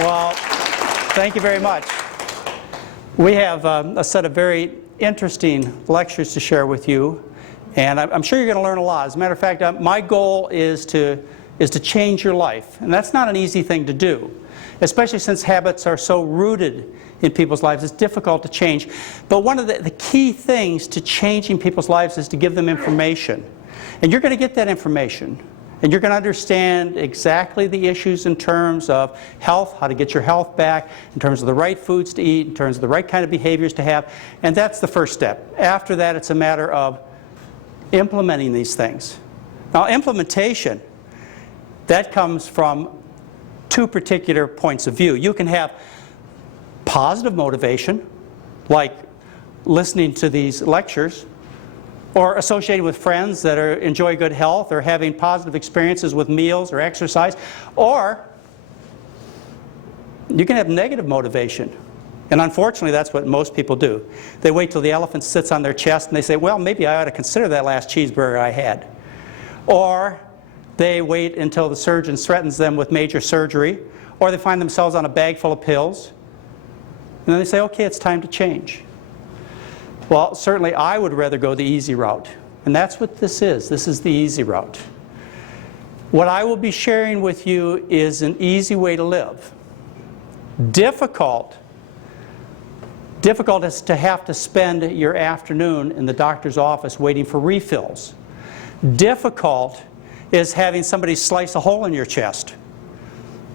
Well, thank you very much. We have a set of very interesting lectures to share with you, and I'm sure you're going to learn a lot. As a matter of fact, my goal is to change your life, and that's not an easy thing to do, especially since habits are so rooted in people's lives. It's difficult to change. But one of the key things to changing people's lives is to give them information. And you're going to get that information. And you're going to understand exactly the issues in terms of health, how to get your health back, in terms of the right foods to eat, in terms of the right kind of behaviors to have. And that's the first step. After that, it's a matter of implementing these things. Now, implementation, that comes from two particular points of view. You can have positive motivation, like listening to these lectures, or associating with friends that enjoy good health, or having positive experiences with meals or exercise. Or you can have negative motivation. And unfortunately, that's what most people do. They wait till the elephant sits on their chest and they say, well, maybe I ought to consider that last cheeseburger I had. Or they wait until the surgeon threatens them with major surgery, or they find themselves on a bag full of pills, and then they say, okay, it's time to change. Well, certainly I would rather go the easy route, and that's what this is. This is the easy route. What I will be sharing with you is an easy way to live. Difficult is to have to spend your afternoon in the doctor's office waiting for refills. Difficult is having somebody slice a hole in your chest,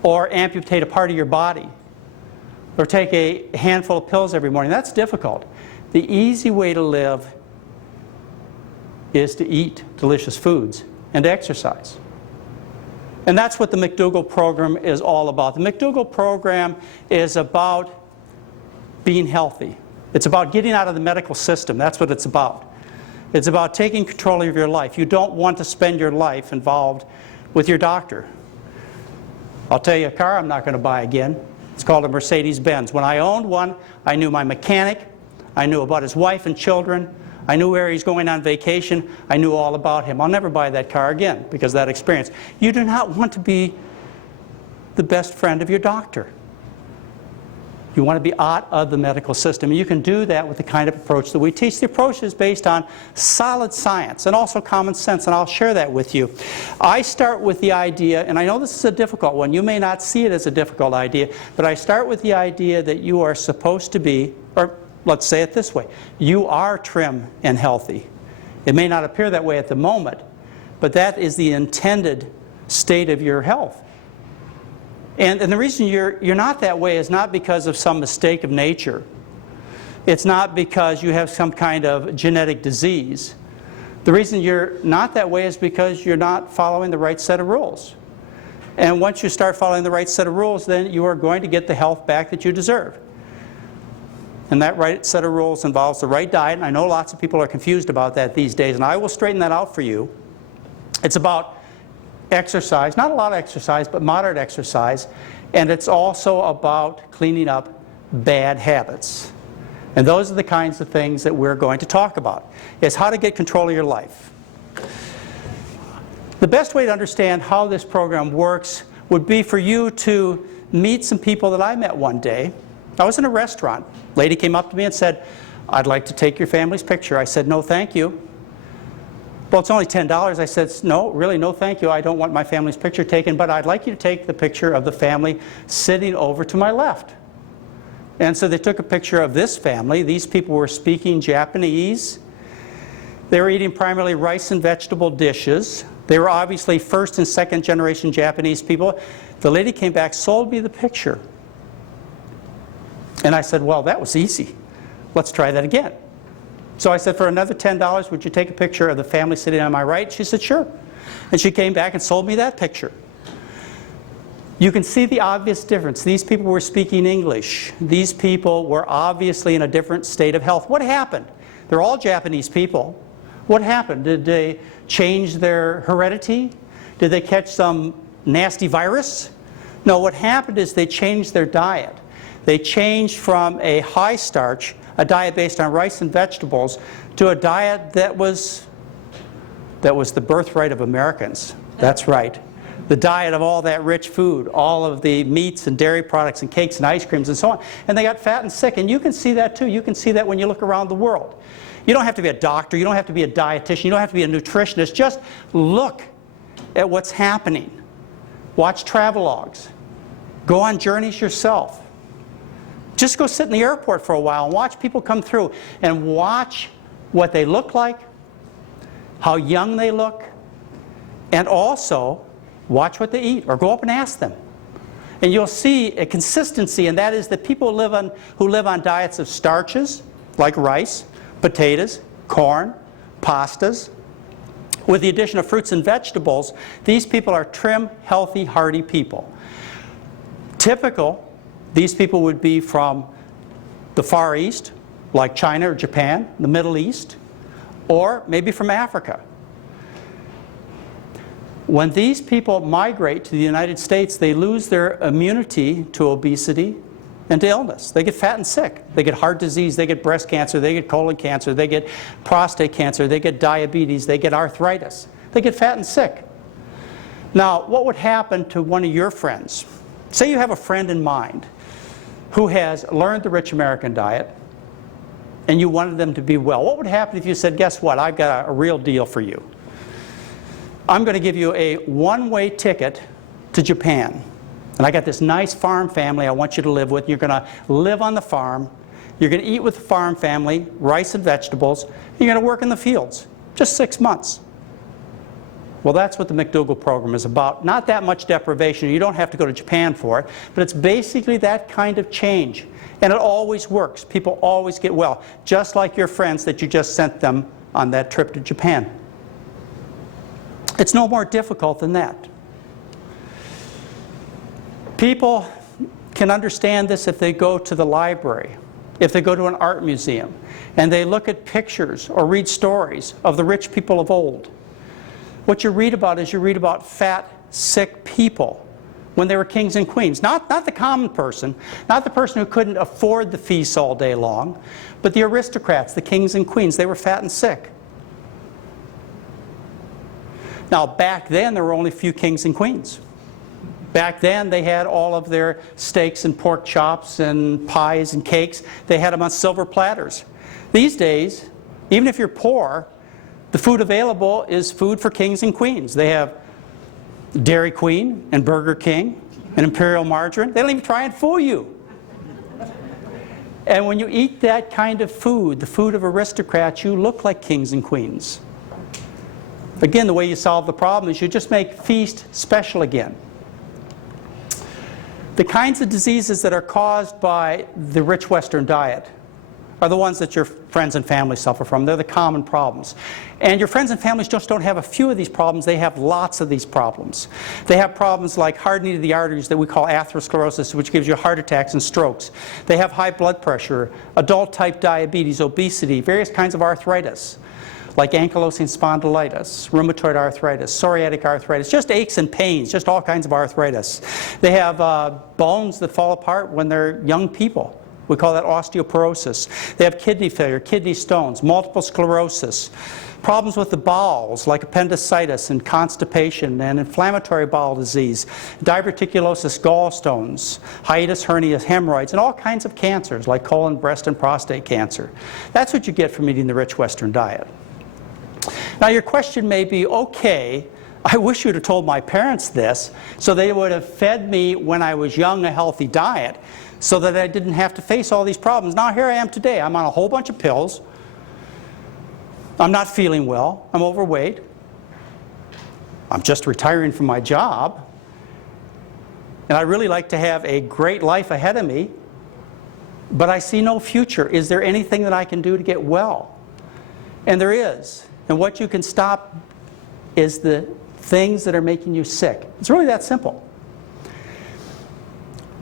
or amputate a part of your body, or take a handful of pills every morning. That's difficult. The easy way to live is to eat delicious foods and to exercise. And that's what the McDougall program is all about. The McDougall program is about being healthy. It's about getting out of the medical system. That's what it's about. It's about taking control of your life. You don't want to spend your life involved with your doctor. I'll tell you a car I'm not going to buy again. It's called a Mercedes-Benz. When I owned one, I knew my mechanic. I knew about his wife and children. I knew where he's going on vacation. I knew all about him. I'll never buy that car again because of that experience. You do not want to be the best friend of your doctor. You want to be out of the medical system. And you can do that with the kind of approach that we teach. The approach is based on solid science and also common sense, and I'll share that with you. I start with the idea, and I know this is a difficult one. You may not see it as a difficult idea, but I start with the idea that you are supposed to be, or let's say it this way, you are trim and healthy. It may not appear that way at the moment, but that is the intended state of your health. And the reason you're not that way is not because of some mistake of nature. It's not because you have some kind of genetic disease. The reason you're not that way is because you're not following the right set of rules. And once you start following the right set of rules, then you are going to get the health back that you deserve. And that right set of rules involves the right diet, and I know lots of people are confused about that these days, and I will straighten that out for you. It's about exercise, not a lot of exercise, but moderate exercise, and it's also about cleaning up bad habits. And those are the kinds of things that we're going to talk about, is how to get control of your life. The best way to understand how this program works would be for you to meet some people that I met one day. I was in a restaurant. A lady came up to me and said, I'd like to take your family's picture. I said, no, thank you. Well, it's only $10. I said, no, really, no thank you. I don't want my family's picture taken, but I'd like you to take the picture of the family sitting over to my left. And so they took a picture of this family. These people were speaking Japanese. They were eating primarily rice and vegetable dishes. They were obviously first and second generation Japanese people. The lady came back, sold me the picture. And I said, well, that was easy. Let's try that again. So I said, for another $10, would you take a picture of the family sitting on my right? She said, sure. And she came back and sold me that picture. You can see the obvious difference. These people were speaking English. These people were obviously in a different state of health. What happened? They're all Japanese people. What happened? Did they change their heredity? Did they catch some nasty virus? No, what happened is they changed their diet. They changed from a high starch, a diet based on rice and vegetables, to a diet that was the birthright of Americans. That's right. the diet of all that rich food, all of the meats and dairy products and cakes and ice creams and so on. And they got fat and sick. And you can see that too. You can see that when you look around the world. You don't have to be a doctor. You don't have to be a dietitian. You don't have to be a nutritionist. Just look at what's happening. Watch travelogues. Go on journeys yourself. Just go sit in the airport for a while and watch people come through and watch what they look like, how young they look, and also watch what they eat, or go up and ask them. And you'll see a consistency, and that is that people who live on diets of starches, like rice, potatoes, corn, pastas, with the addition of fruits and vegetables, these people are trim, healthy, hearty people. Typical, these people would be from the Far East, like China or Japan, the Middle East, or maybe from Africa. When these people migrate to the United States, they lose their immunity to obesity and to illness. They get fat and sick. They get heart disease, they get breast cancer, they get colon cancer, they get prostate cancer, they get diabetes, they get arthritis. They get fat and sick. Now, what would happen to one of your friends? Say you have a friend in mind who has learned the rich American diet and you wanted them to be well. What would happen if you said, guess what, I've got a real deal for you. I'm going to give you a one-way ticket to Japan. And I got this nice farm family I want you to live with. You're going to live on the farm. You're going to eat with the farm family, rice and vegetables. You're going to work in the fields. Just 6 months. Well, that's what the McDougall program is about. Not that much deprivation. You don't have to go to Japan for it. But it's basically that kind of change. And it always works. People always get well. Just like your friends that you just sent them on that trip to Japan. It's no more difficult than that. People can understand this if they go to the library, if they go to an art museum, and they look at pictures or read stories of the rich people of old. What you read about is you read about fat, sick people when they were kings and queens. Not the common person, not the person who couldn't afford the feasts all day long, but the aristocrats, the kings and queens. They were fat and sick. Now, back then, there were only a few kings and queens. Back then, they had all of their steaks and pork chops and pies and cakes. They had them on silver platters. These days, even if you're poor, the food available is food for kings and queens. They have Dairy Queen and Burger King and Imperial Margarine. They don't even try and fool you. And when you eat that kind of food, the food of aristocrats, you look like kings and queens. Again, the way you solve the problem is you just make feast special again. The kinds of diseases that are caused by the rich Western diet are the ones that your friends and family suffer from. They're the common problems. And your friends and families just don't have a few of these problems. They have lots of these problems. They have problems like hardening of the arteries that we call atherosclerosis, which gives you heart attacks and strokes. They have high blood pressure, adult-type diabetes, obesity, various kinds of arthritis, like ankylosing spondylitis, rheumatoid arthritis, psoriatic arthritis, just aches and pains, just all kinds of arthritis. They have bones that fall apart when they're young people. We call that osteoporosis. They have kidney failure, kidney stones, multiple sclerosis, problems with the bowels like appendicitis and constipation and inflammatory bowel disease, diverticulosis, gallstones, hiatus hernia, hemorrhoids, and all kinds of cancers like colon, breast, and prostate cancer. That's what you get from eating the rich Western diet. Now your question may be, okay, I wish you'd have told my parents this so they would have fed me when I was young a healthy diet so that I didn't have to face all these problems. Now here I am today. I'm on a whole bunch of pills. I'm not feeling well. I'm overweight. I'm just retiring from my job. And I really like to have a great life ahead of me, but I see no future. Is there anything that I can do to get well? And there is. And what you can stop is the things that are making you sick. It's really that simple.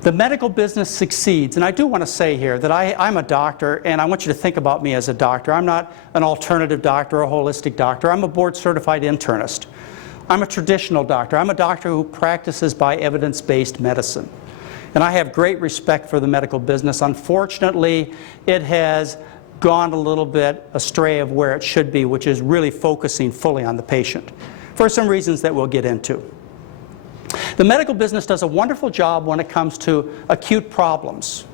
The medical business succeeds, and I do want to say here that I'm a doctor, and I want you to think about me as a doctor. I'm not an alternative doctor or a holistic doctor. I'm a board-certified internist. I'm a traditional doctor. I'm a doctor who practices by evidence-based medicine. And I have great respect for the medical business. Unfortunately, it has gone a little bit astray of where it should be, which is really focusing fully on the patient, for some reasons that we'll get into. The medical business does a wonderful job when it comes to acute problems.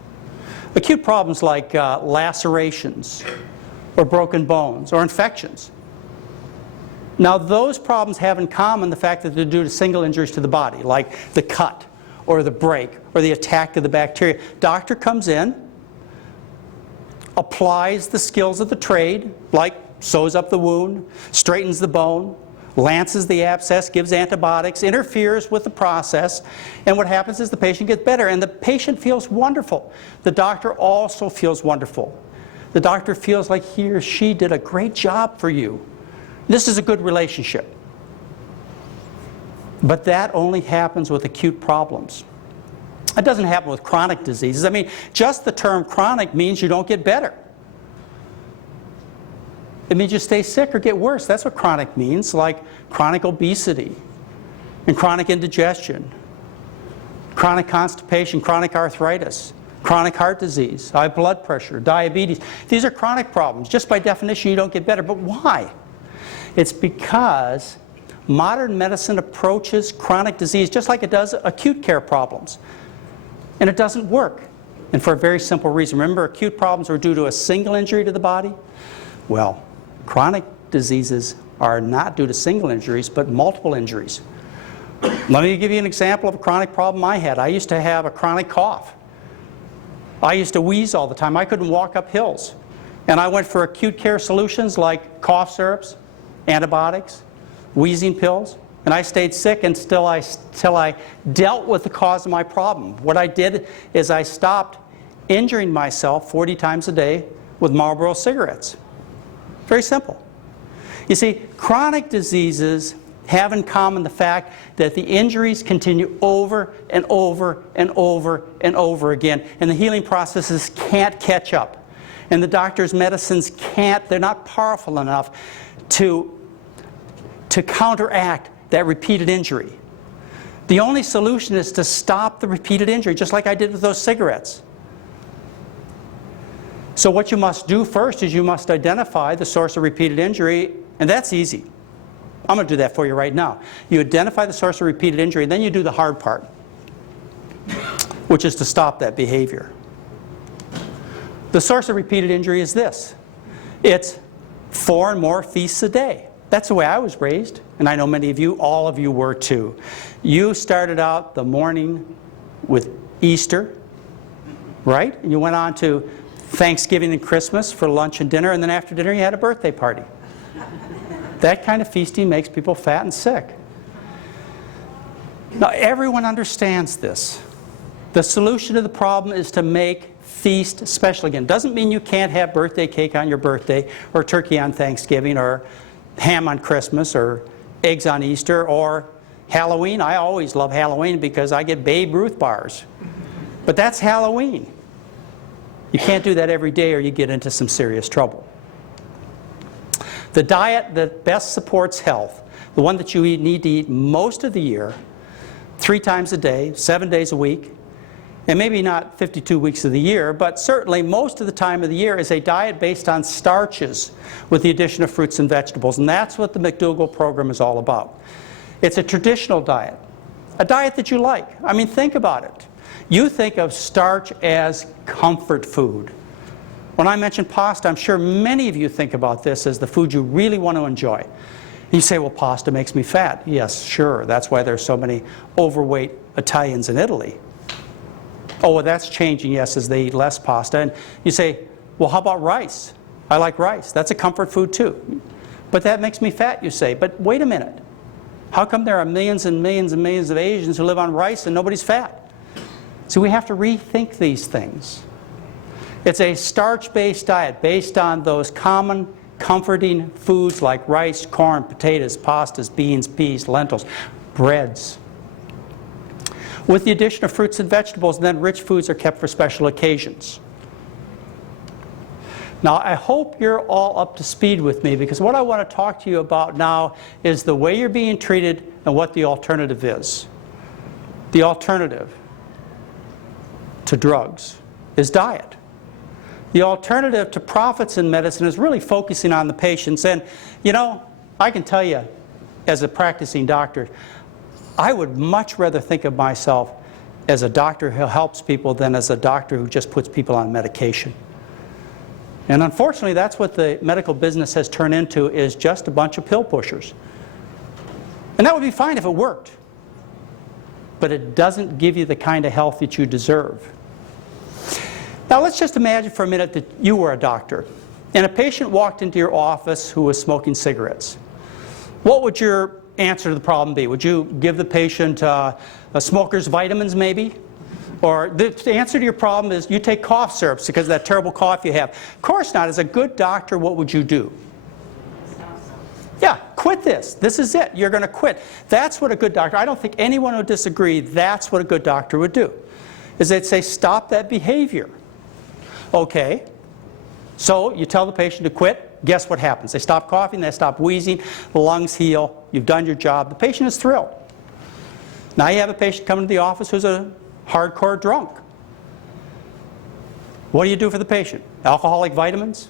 Acute problems like lacerations or broken bones or infections. Now those problems have in common the fact that they're due to single injuries to the body, like the cut or the break or the attack of the bacteria. Doctor comes in, applies the skills of the trade, like sews up the wound, straightens the bone, lances the abscess, gives antibiotics, interferes with the process, and what happens is the patient gets better, and the patient feels wonderful. The doctor also feels wonderful. The doctor feels like he or she did a great job for you. This is a good relationship. But that only happens with acute problems. It doesn't happen with chronic diseases. I mean, just the term chronic means you don't get better. It means you stay sick or get worse. That's what chronic means, like chronic obesity and chronic indigestion, chronic constipation, chronic arthritis, chronic heart disease, high blood pressure, diabetes. These are chronic problems. Just by definition, you don't get better. But why? It's because modern medicine approaches chronic disease just like it does acute care problems. And it doesn't work. And for a very simple reason. Remember, acute problems are due to a single injury to the body? Well, chronic diseases are not due to single injuries, but multiple injuries. Let me give you an example of a chronic problem I had. I used to have a chronic cough. I used to wheeze all the time. I couldn't walk up hills. And I went for acute care solutions like cough syrups, antibiotics, wheezing pills. And I stayed sick until I dealt with the cause of my problem. What I did is I stopped injuring myself 40 times a day with Marlboro cigarettes. Very simple. You see, chronic diseases have in common the fact that the injuries continue over and over and over and over again, and the healing processes can't catch up. And the doctor's medicines can't, they're not powerful enough to counteract that repeated injury. The only solution is to stop the repeated injury, just like I did with those cigarettes. So what you must do first is you must identify the source of repeated injury, and that's easy. I'm going to do that for you right now. You identify the source of repeated injury, and then you do the hard part, which is to stop that behavior. The source of repeated injury is this. It's 4 and more feasts a day. That's the way I was raised, and I know many of you, all of you were too. You started out the morning with Easter, right? And you went on to Thanksgiving and Christmas for lunch and dinner, and then after dinner you had a birthday party. That kind of feasting makes people fat and sick. Now everyone understands this. The solution to the problem is to make feast special again. Doesn't mean you can't have birthday cake on your birthday, or turkey on Thanksgiving, or ham on Christmas, or eggs on Easter, or Halloween. I always love Halloween because I get Babe Ruth bars. But that's Halloween. You can't do that every day or you get into some serious trouble. The diet that best supports health, the one that you need to eat most of the year, 3 times a day, 7 days a week, and maybe not 52 weeks of the year, but certainly most of the time of the year, is a diet based on starches with the addition of fruits and vegetables. And that's what the McDougall program is all about. It's a traditional diet, a diet that you like. I mean, think about it. You think of starch as comfort food. When I mention pasta, I'm sure many of you think about this as the food you really want to enjoy. You say, well, pasta makes me fat. Yes, sure. That's why there's so many overweight Italians in Italy. Oh, well, that's changing, yes, as they eat less pasta. And you say, well, how about rice? I like rice. That's a comfort food too. But that makes me fat, you say. But wait a minute. How come there are millions and millions and millions of Asians who live on rice and nobody's fat? So we have to rethink these things. It's a starch-based diet based on those common comforting foods like rice, corn, potatoes, pastas, beans, peas, lentils, breads. With the addition of fruits and vegetables, and then rich foods are kept for special occasions. Now, I hope you're all up to speed with me, because what I want to talk to you about now is the way you're being treated and what the alternative is. The alternative to drugs is diet. The alternative to profits in medicine is really focusing on the patients. And, you know, I can tell you, as a practicing doctor, I would much rather think of myself as a doctor who helps people than as a doctor who just puts people on medication. And unfortunately, that's what the medical business has turned into, is just a bunch of pill pushers. And that would be fine if it worked. But it doesn't give you the kind of health that you deserve. Now let's just imagine for a minute that you were a doctor and a patient walked into your office who was smoking cigarettes. What would your answer to the problem be? Would you give the patient a smoker's vitamins maybe? Or the answer to your problem is you take cough syrups because of that terrible cough you have. Of course not. As a good doctor, what would you do? Yeah, quit this. This is it. You're going to quit. That's what a good doctor, I don't think anyone would disagree, that's what a good doctor would do. Is they'd say, stop that behavior. Okay. So you tell the patient to quit. Guess what happens? They stop coughing, they stop wheezing, the lungs heal, you've done your job, the patient is thrilled. Now you have a patient coming to the office who's a hardcore drunk. What do you do for the patient? Alcoholic vitamins?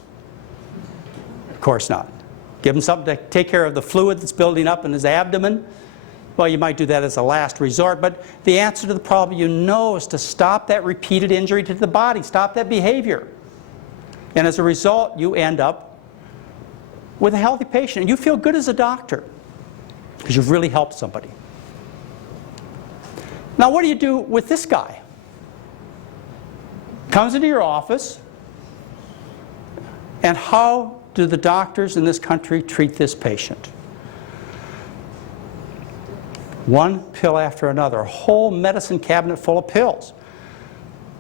Of course not. Give him something to take care of the fluid that's building up in his abdomen. Well, you might do that as a last resort, but the answer to the problem you know is to stop that repeated injury to the body, stop that behavior. And as a result, you end up with a healthy patient. And you feel good as a doctor because you've really helped somebody. Now, what do you do with this guy? Comes into your office, and how do the doctors in this country treat this patient? One pill after another, a whole medicine cabinet full of pills.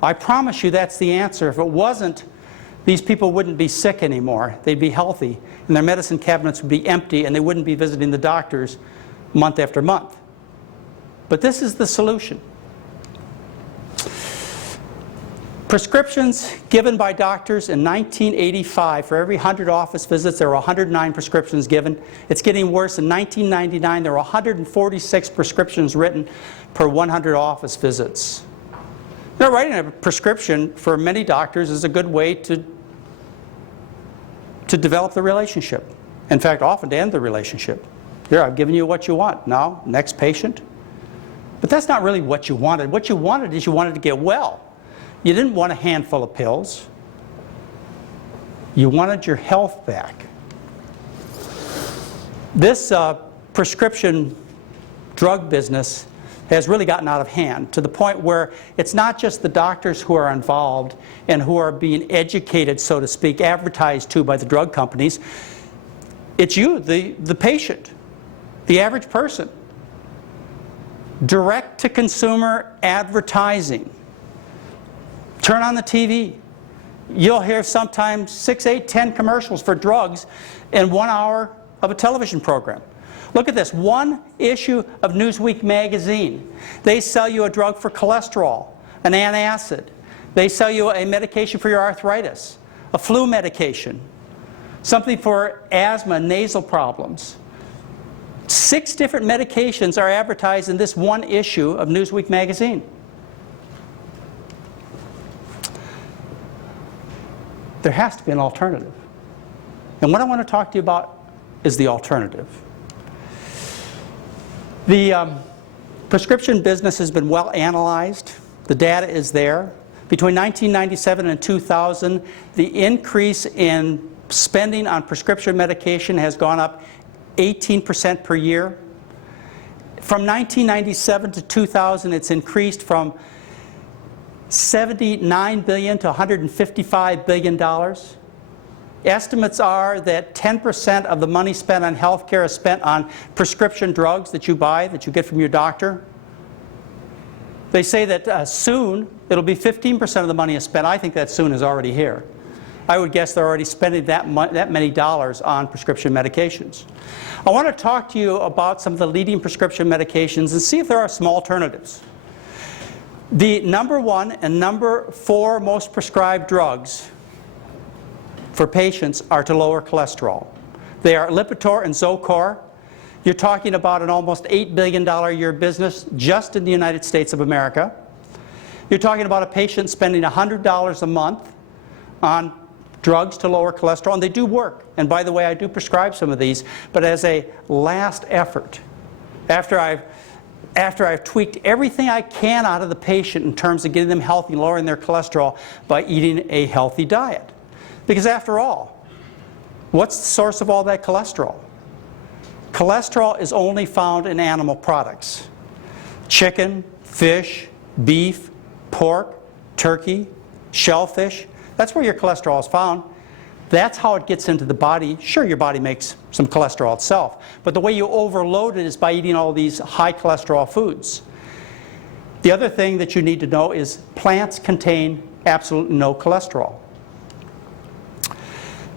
I promise you that's the answer. If it wasn't, these people wouldn't be sick anymore. They'd be healthy, and their medicine cabinets would be empty, and they wouldn't be visiting the doctors month after month. But this is the solution. Prescriptions given by doctors in 1985, for every 100 office visits, there were 109 prescriptions given. It's getting worse. In 1999, there were 146 prescriptions written per 100 office visits. You know, writing a prescription for many doctors is a good way to develop the relationship. In fact, often to end the relationship. Here, I've given you what you want. Now, next patient. But that's not really what you wanted. What you wanted is you wanted to get well. You didn't want a handful of pills. You wanted your health back. This prescription drug business has really gotten out of hand to the point where it's not just the doctors who are involved and who are being educated, so to speak, advertised to by the drug companies. It's you, the patient, the average person. Direct-to-consumer advertising. Turn on the TV. You'll hear sometimes 6, 8, 10 commercials for drugs in 1 hour of a television program. Look at this, one issue of Newsweek magazine. They sell you a drug for cholesterol, an antacid. They sell you a medication for your arthritis, a flu medication, something for asthma, nasal problems. 6 different medications are advertised in this one issue of Newsweek magazine. There has to be an alternative. And what I want to talk to you about is the alternative. The prescription business has been well analyzed. The data is there. Between 1997 and 2000, the increase in spending on prescription medication has gone up 18% per year. From 1997 to 2000, it's increased from $79 billion to $155 billion. Estimates are that 10% of the money spent on healthcare is spent on prescription drugs that you buy, that you get from your doctor. They say that soon it'll be 15% of the money is spent. I think that soon is already here. I would guess they're already spending that many dollars on prescription medications. I want to talk to you about some of the leading prescription medications and see if there are some alternatives. The number 1 and number 4 most prescribed drugs for patients are to lower cholesterol. They are Lipitor and Zocor. You're talking about an almost $8 billion a year business just in the United States of America. You're talking about a patient spending $100 a month on drugs to lower cholesterol, and they do work. And by the way, I do prescribe some of these, but as a last effort, after I've after I've tweaked everything I can out of the patient in terms of getting them healthy and lowering their cholesterol by eating a healthy diet. Because after all, what's the source of all that cholesterol? Cholesterol is only found in animal products. Chicken, fish, beef, pork, turkey, shellfish. That's where your cholesterol is found. That's how it gets into the body. Sure, your body makes some cholesterol itself, but the way you overload it is by eating all these high cholesterol foods. The other thing that you need to know is plants contain absolutely no cholesterol.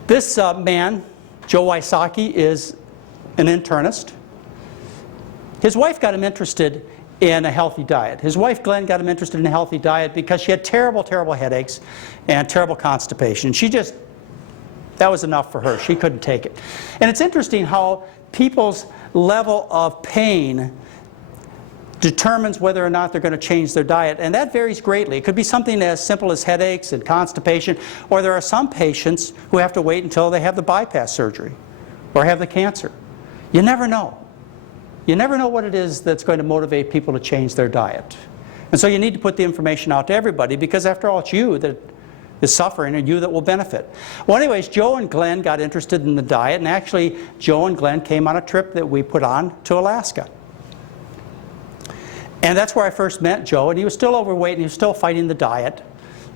This man, Joe Wysocki, is an internist. His wife got him interested in a healthy diet. His wife, Glenn, got him interested in a healthy diet because she had terrible, terrible headaches and terrible constipation. That was enough for her. She couldn't take it. And it's interesting how people's level of pain determines whether or not they're going to change their diet, and that varies greatly. It could be something as simple as headaches and constipation, or there are some patients who have to wait until they have the bypass surgery or have the cancer. You never know. You never know what it is that's going to motivate people to change their diet. And so you need to put the information out to everybody, because after all, it's you that is suffering and you that will benefit. Well, anyways, Joe and Glenn got interested in the diet, and actually Joe and Glenn came on a trip that we put on to Alaska. And that's where I first met Joe, and he was still overweight and he was still fighting the diet,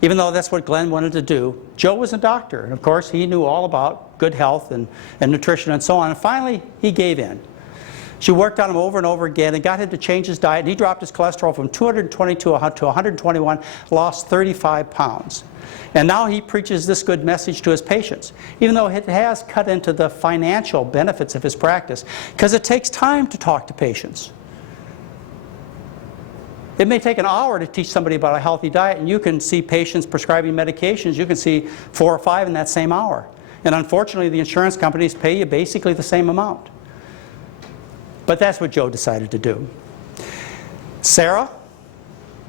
even though that's what Glenn wanted to do. Joe was a doctor, and of course he knew all about good health and nutrition and so on, and finally he gave in. She worked on him over and over again and got him to change his diet, and he dropped his cholesterol from 220 to 121, lost 35 pounds. And now he preaches this good message to his patients, even though it has cut into the financial benefits of his practice, because it takes time to talk to patients. It may take an hour to teach somebody about a healthy diet, and you can see patients prescribing medications. You can see 4 or 5 in that same hour. And unfortunately, the insurance companies pay you basically the same amount. But that's what Joe decided to do. Sarah,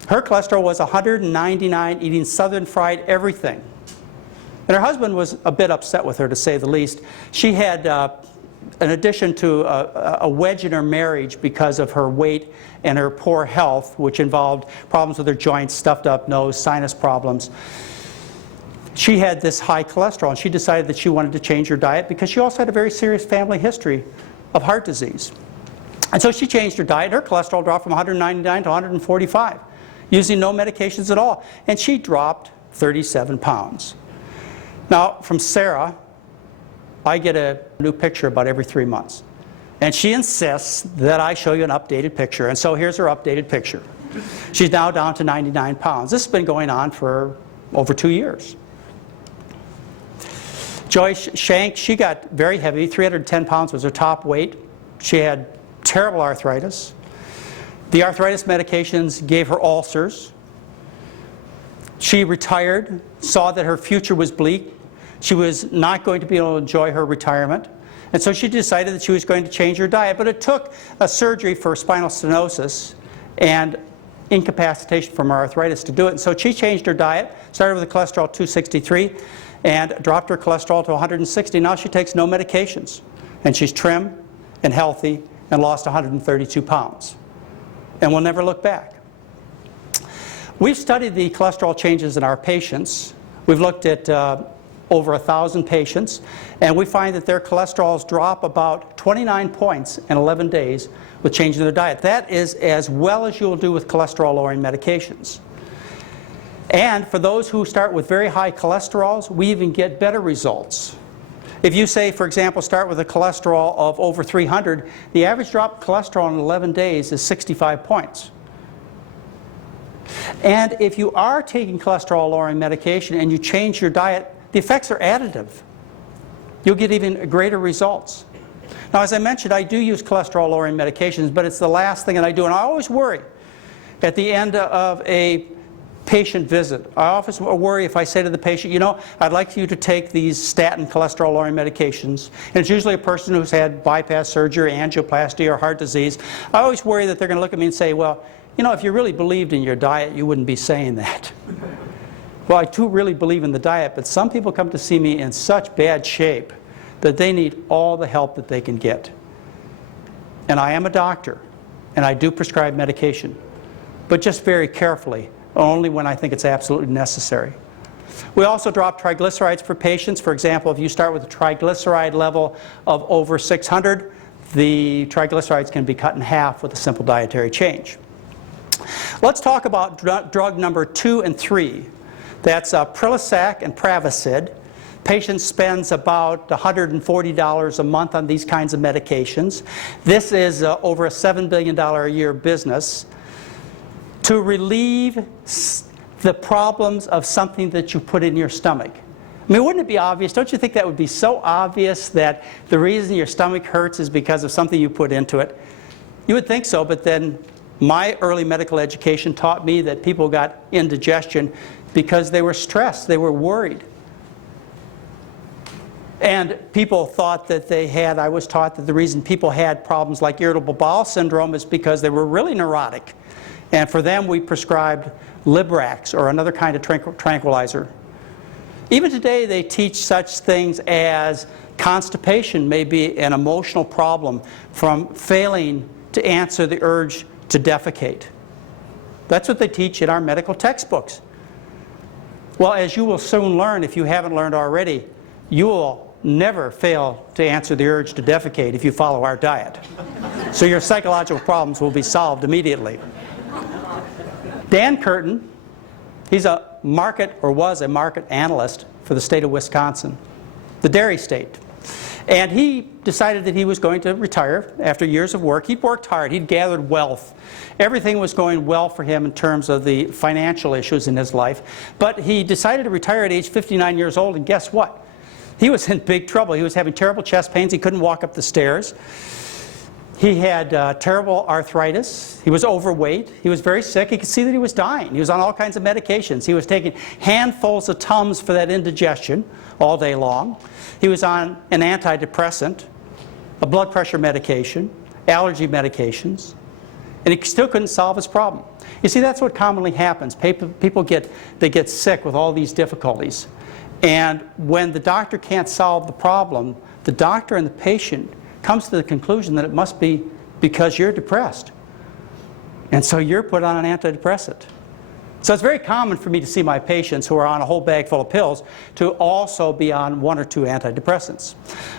her cholesterol was 199, eating southern fried everything. And her husband was a bit upset with her, to say the least. She had, in addition to a wedge in her marriage because of her weight and her poor health, which involved problems with her joints, stuffed up nose, sinus problems, she had this high cholesterol, and she decided that she wanted to change her diet because she also had a very serious family history of heart disease. And so she changed her diet. Her cholesterol dropped from 199 to 145, using no medications at all. And she dropped 37 pounds. Now, from Sarah, I get a new picture about every 3 months. And she insists that I show you an updated picture. And so here's her updated picture. She's now down to 99 pounds. This has been going on for over 2 years. Joyce Shank, she got very heavy. 310 pounds was her top weight. She had terrible arthritis. The arthritis medications gave her ulcers. She retired, saw that her future was bleak. She was not going to be able to enjoy her retirement. And so she decided that she was going to change her diet. But it took a surgery for spinal stenosis and incapacitation from her arthritis to do it. And so she changed her diet, started with a cholesterol 263, and dropped her cholesterol to 160. Now she takes no medications. And she's trim and healthy and lost 132 pounds. And we'll never look back. We've studied the cholesterol changes in our patients. We've looked at over 1,000 patients, and we find that their cholesterols drop about 29 points in 11 days with changing their diet. That is as well as you will do with cholesterol-lowering medications. And for those who start with very high cholesterols, we even get better results. If you say, for example, start with a cholesterol of over 300, the average drop of cholesterol in 11 days is 65 points. And if you are taking cholesterol-lowering medication and you change your diet, the effects are additive. You'll get even greater results. Now, as I mentioned, I do use cholesterol-lowering medications, but it's the last thing that I do. And I always worry at the end of a patient visit. I often worry if I say to the patient, you know, I'd like you to take these statin cholesterol-lowering medications. And it's usually a person who's had bypass surgery, angioplasty, or heart disease. I always worry that they're going to look at me and say, well, you know, if you really believed in your diet, you wouldn't be saying that. Well, I do really believe in the diet, but some people come to see me in such bad shape that they need all the help that they can get. And I am a doctor. and I do prescribe medication, but just very carefully, only when I think it's absolutely necessary. We also drop triglycerides for patients. For example, if you start with a triglyceride level of over 600, the triglycerides can be cut in half with a simple dietary change. Let's talk about drug number 2 and 3. That's Prilosec and Prevacid. Patient spends about $140 a month on these kinds of medications. This is over a $7 billion a year business to relieve the problems of something that you put in your stomach. I mean, wouldn't it be obvious? Don't you think that would be so obvious that the reason your stomach hurts is because of something you put into it? You would think so, but then my early medical education taught me that people got indigestion because they were stressed, they were worried. And people thought that they had, I was taught that the reason people had problems like irritable bowel syndrome is because they were really neurotic. And for them we prescribed Librax or another kind of tranquilizer. Even today they teach such things as constipation may be an emotional problem from failing to answer the urge to defecate. That's what they teach in our medical textbooks. Well, as you will soon learn, if you haven't learned already, you will never fail to answer the urge to defecate if you follow our diet. So your psychological problems will be solved immediately. Dan Curtin, he's a market, or was a market analyst for the state of Wisconsin, the dairy state. And he decided that he was going to retire after years of work. He'd worked hard, he'd gathered wealth. Everything was going well for him in terms of the financial issues in his life. But he decided to retire at age 59 years old, and guess what? He was in big trouble. He was having terrible chest pains. He couldn't walk up the stairs. He had terrible arthritis. He was overweight. He was very sick. He could see that he was dying. He was on all kinds of medications. He was taking handfuls of Tums for that indigestion all day long. He was on an antidepressant, a blood pressure medication, allergy medications, and he still couldn't solve his problem. You see, that's what commonly happens. People get sick with all these difficulties. And when the doctor can't solve the problem, the doctor and the patient comes to the conclusion that it must be because you're depressed. And so you're put on an antidepressant. So it's very common for me to see my patients who are on a whole bag full of pills to also be on 1 or 2 antidepressants.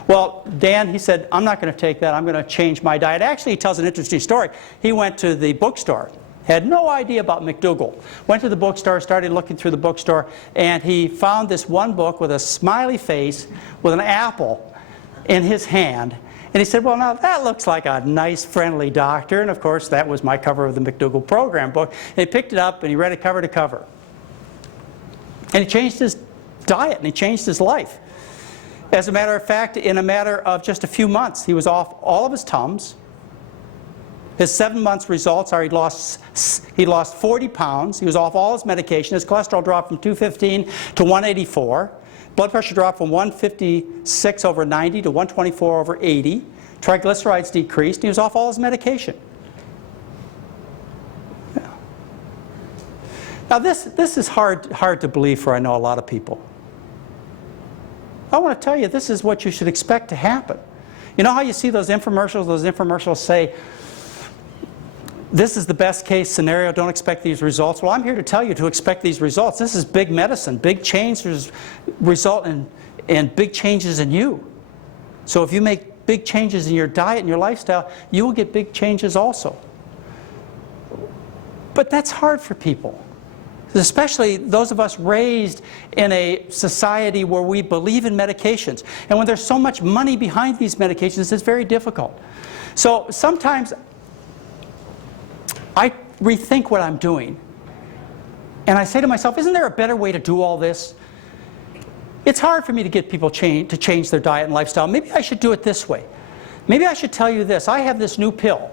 Well, Dan, he said, I'm not going to take that. I'm going to change my diet. Actually, he tells an interesting story. He went to the bookstore, had no idea about McDougall. Went to the bookstore, started looking through the bookstore, and he found this one book with a smiley face with an apple in his hand. And he said, well, now that looks like a nice, friendly doctor. And of course, that was my cover of the McDougall program book. And he picked it up and he read it cover to cover. And he changed his diet and he changed his life. As a matter of fact, in a matter of just a few months, he was off all of his Tums. His 7 months results are he lost 40 pounds. He was off all his medication. His cholesterol dropped from 215 to 184. Blood pressure dropped from 156 over 90 to 124 over 80. Triglycerides decreased. And he was off all his medication. Yeah. Now this is hard to believe for, I know, a lot of people. I want to tell you, this is what you should expect to happen. You know how you see those infomercials? Those infomercials say, this is the best case scenario, don't expect these results. Well, I'm here to tell you to expect these results. This is big medicine. Big changes result in big changes in you. So if you make big changes in your diet and your lifestyle, you will get big changes also. But that's hard for people, especially those of us raised in a society where we believe in medications. And when there's so much money behind these medications, it's very difficult. So sometimes I rethink what I'm doing. And I say to myself, isn't there a better way to do all this? It's hard for me to get people to change their diet and lifestyle. Maybe I should do it this way. Maybe I should tell you this. I have this new pill.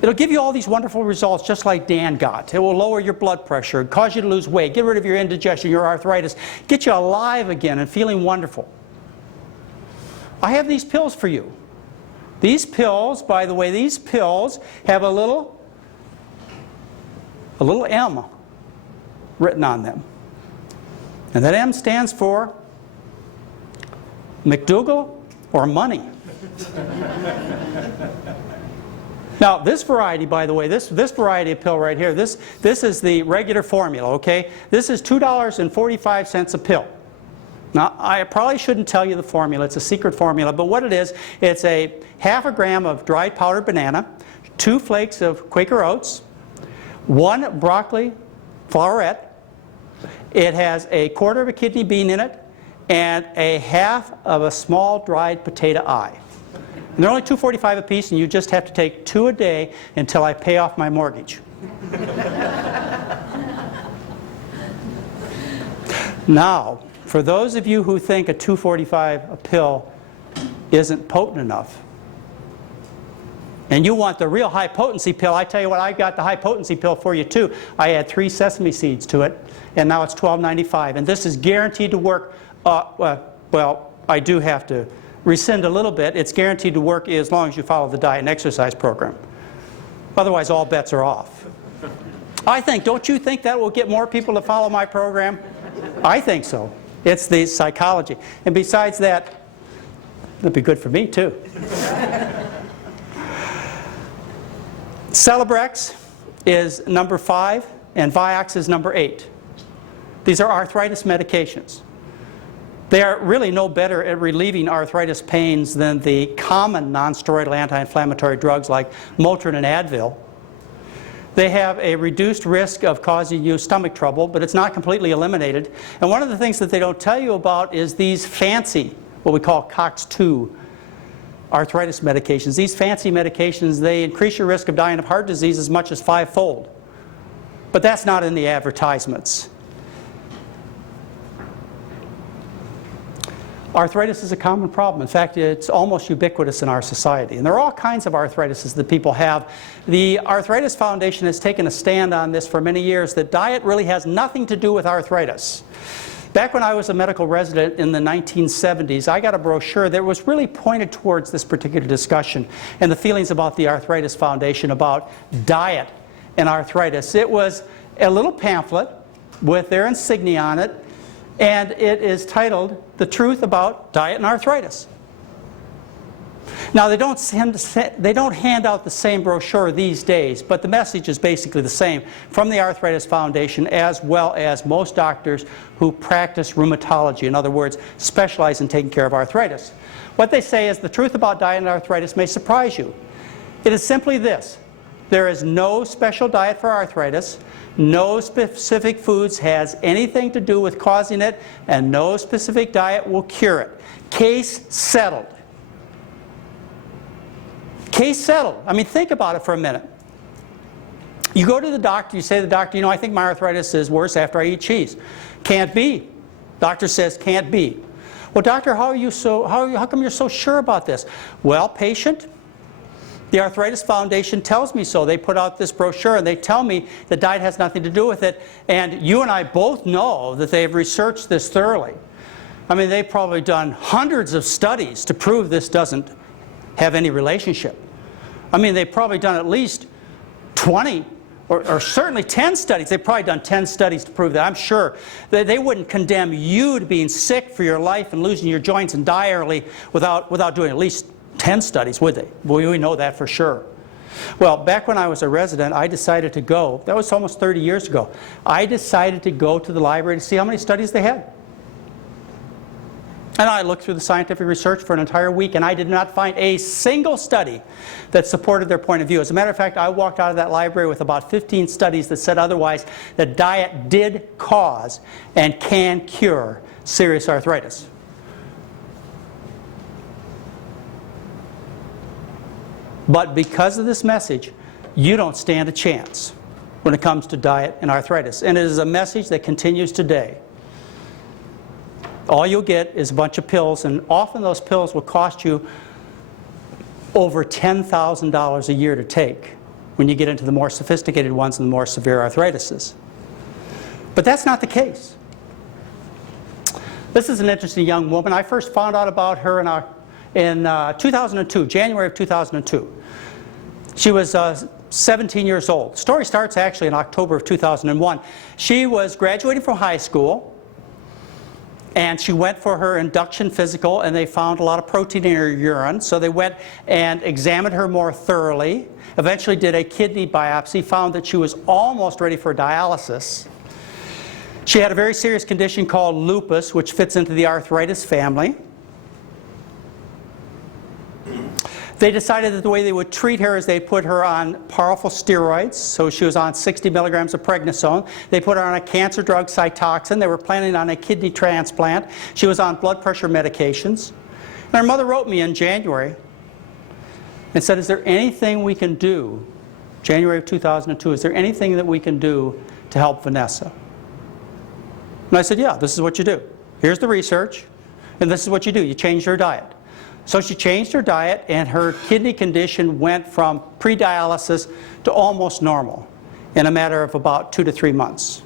It'll give you all these wonderful results just like Dan got. It will lower your blood pressure, cause you to lose weight, get rid of your indigestion, your arthritis, get you alive again and feeling wonderful. I have these pills for you. These pills, by the way, these pills have a little M written on them. And that M stands for McDougall or money. Now, this variety, by the way, this variety of pill right here, this is the regular formula, okay? This is $2.45 a pill. Now, I probably shouldn't tell you the formula. It's a secret formula. But what it is, it's a half a gram of dried powdered banana, 2 flakes of Quaker oats, 1 broccoli flowerette. It has a quarter of a kidney bean in it, and a half of a small dried potato eye. And they're only $2.45 a piece, and you just have to take 2 a day until I pay off my mortgage. Now, for those of you who think a $2.45 a pill isn't potent enough, and you want the real high potency pill, I tell you what, I got the high potency pill for you too. I add 3 sesame seeds to it, and now it's $12.95. And this is guaranteed to work. Well, I do have to rescind a little bit. It's guaranteed to work as long as you follow the diet and exercise program. Otherwise, all bets are off. I think, don't you think that will get more people to follow my program? I think so. It's the psychology. And besides that, it'll be good for me too. Celebrex is number 5, and Vioxx is number 8. These are arthritis medications. They are really no better at relieving arthritis pains than the common non-steroidal anti-inflammatory drugs like Motrin and Advil. They have a reduced risk of causing you stomach trouble, but it's not completely eliminated. And one of the things that they don't tell you about is these fancy, what we call COX-2 arthritis medications. These fancy medications, they increase your risk of dying of heart disease as much as 5-fold. But that's not in the advertisements. Arthritis is a common problem. In fact, it's almost ubiquitous in our society. And there are all kinds of arthritises that people have. The Arthritis Foundation has taken a stand on this for many years, that diet really has nothing to do with arthritis. Back when I was a medical resident in the 1970s, I got a brochure that was really pointed towards this particular discussion and the feelings about the Arthritis Foundation about diet and arthritis. It was a little pamphlet with their insignia on it, and it is titled The Truth About Diet and Arthritis. Now, they don't hand out the same brochure these days, but the message is basically the same from the Arthritis Foundation, as well as most doctors who practice rheumatology, in other words, specialize in taking care of arthritis. What they say is the truth about diet and arthritis may surprise you. It is simply this: there is no special diet for arthritis. No specific foods has anything to do with causing it, and no specific diet will cure it. Case settled. Case settled. I mean, think about it for a minute. You go to the doctor, you say to the doctor, you know, I think my arthritis is worse after I eat cheese. Can't be. Doctor says can't be. Well, doctor, how come you're so sure about this? Well, patient, the Arthritis Foundation tells me so. They put out this brochure and they tell me that diet has nothing to do with it. And you and I both know that they've researched this thoroughly. I mean, they've probably done hundreds of studies to prove this doesn't have any relationship. I mean, they've probably done at least 20 or certainly 10 studies. They've probably done 10 studies to prove that. I'm sure that they wouldn't condemn you to being sick for your life and losing your joints and die early without doing at least 10 studies, would they? We know that for sure. Well, back when I was a resident, I decided to go. That was almost 30 years ago. I decided to go to the library to see how many studies they had. And I looked through the scientific research for an entire week, and I did not find a single study that supported their point of view. As a matter of fact, I walked out of that library with about 15 studies that said otherwise, that diet did cause and can cure serious arthritis. But because of this message, you don't stand a chance when it comes to diet and arthritis. And it is a message that continues today. All you'll get is a bunch of pills, and often those pills will cost you over $10,000 a year to take when you get into the more sophisticated ones and the more severe arthritises. But that's not the case. This is an interesting young woman. I first found out about her in 2002, January of 2002. She was 17 years old. The story starts actually in October of 2001. She was graduating from high school, And she went for her induction physical, and they found a lot of protein in her urine. So they went and examined her more thoroughly, eventually did a kidney biopsy, found that she was almost ready for dialysis. She had a very serious condition called lupus, which fits into the arthritis family. They decided that the way they would treat her is they put her on powerful steroids. So she was on 60 milligrams of prednisone. They put her on a cancer drug, Cytoxan. They were planning on a kidney transplant. She was on blood pressure medications. And her mother wrote me in January and said, is there anything we can do, January of 2002, is there anything that we can do to help Vanessa? And I said, yeah, this is what you do. Here's the research, and this is what you do. You change her diet. So she changed her diet, and her kidney condition went from pre-dialysis to almost normal in a matter of about 2 to 3 months.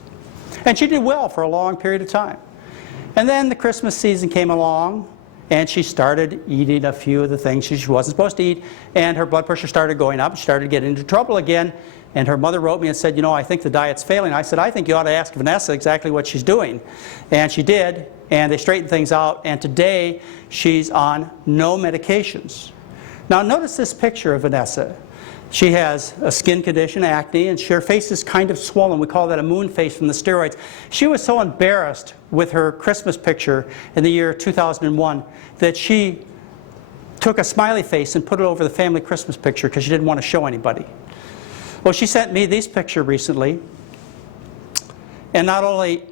And she did well for a long period of time. And then the Christmas season came along, and she started eating a few of the things she wasn't supposed to eat, and her blood pressure started going up. She started getting into trouble again, and her mother wrote me and said, you know, I think the diet's failing. I said, I think you ought to ask Vanessa exactly what she's doing. And she did, and they straightened things out, and today she's on no medications. Now notice this picture of Vanessa. She has a skin condition, acne, and her face is kind of swollen. We call that a moon face from the steroids. She was so embarrassed with her Christmas picture in the year 2001 that she took a smiley face and put it over the family Christmas picture because she didn't want to show anybody. Well, she sent me this picture recently, and not only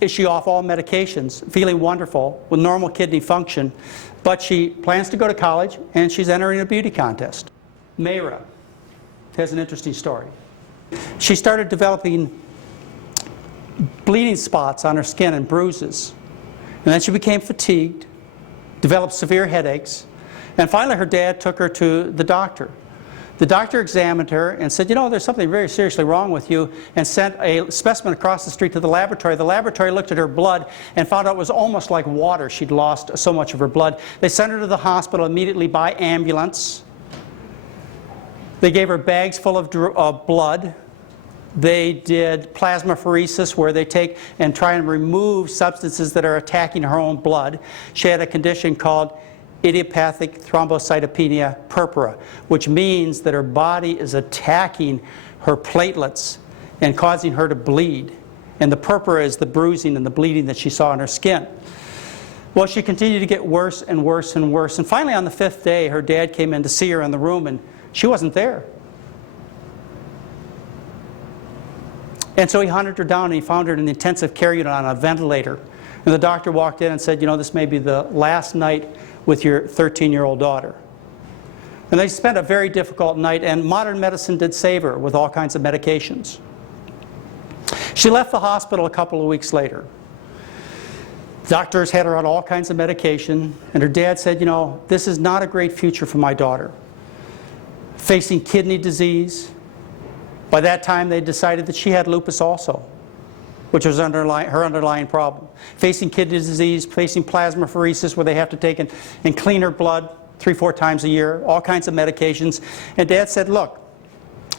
is she off all medications, feeling wonderful with normal kidney function, but she plans to go to college, and she's entering a beauty contest. Mayra has an interesting story. She started developing bleeding spots on her skin and bruises, and then she became fatigued, developed severe headaches, and finally her dad took her to the doctor. The doctor examined her and said, you know, there's something very seriously wrong with you, and sent a specimen across the street to the laboratory. The laboratory looked at her blood and found out it was almost like water. She'd lost so much of her blood. They sent her to the hospital immediately by ambulance. They gave her bags full of blood. They did plasmapheresis, where they take and try and remove substances that are attacking her own blood. She had a condition called idiopathic thrombocytopenia purpura, which means that her body is attacking her platelets and causing her to bleed. And the purpura is the bruising and the bleeding that she saw on her skin. Well, she continued to get worse and worse and worse. And finally, on the 5th day, her dad came in to see her in the room, and she wasn't there. And so he hunted her down, and he found her in the intensive care unit on a ventilator. And the doctor walked in and said, you know, this may be the last night with your 13-year-old daughter. And they spent a very difficult night, and modern medicine did save her with all kinds of medications. She left the hospital a couple of weeks later. Doctors had her on all kinds of medication, and her dad said, you know, this is not a great future for my daughter. Facing kidney disease. By that time, they decided that she had lupus also, which was her underlying problem. Facing kidney disease, facing plasmapheresis, where they have to take and clean her blood 3-4 times a year, all kinds of medications. And Dad said, look,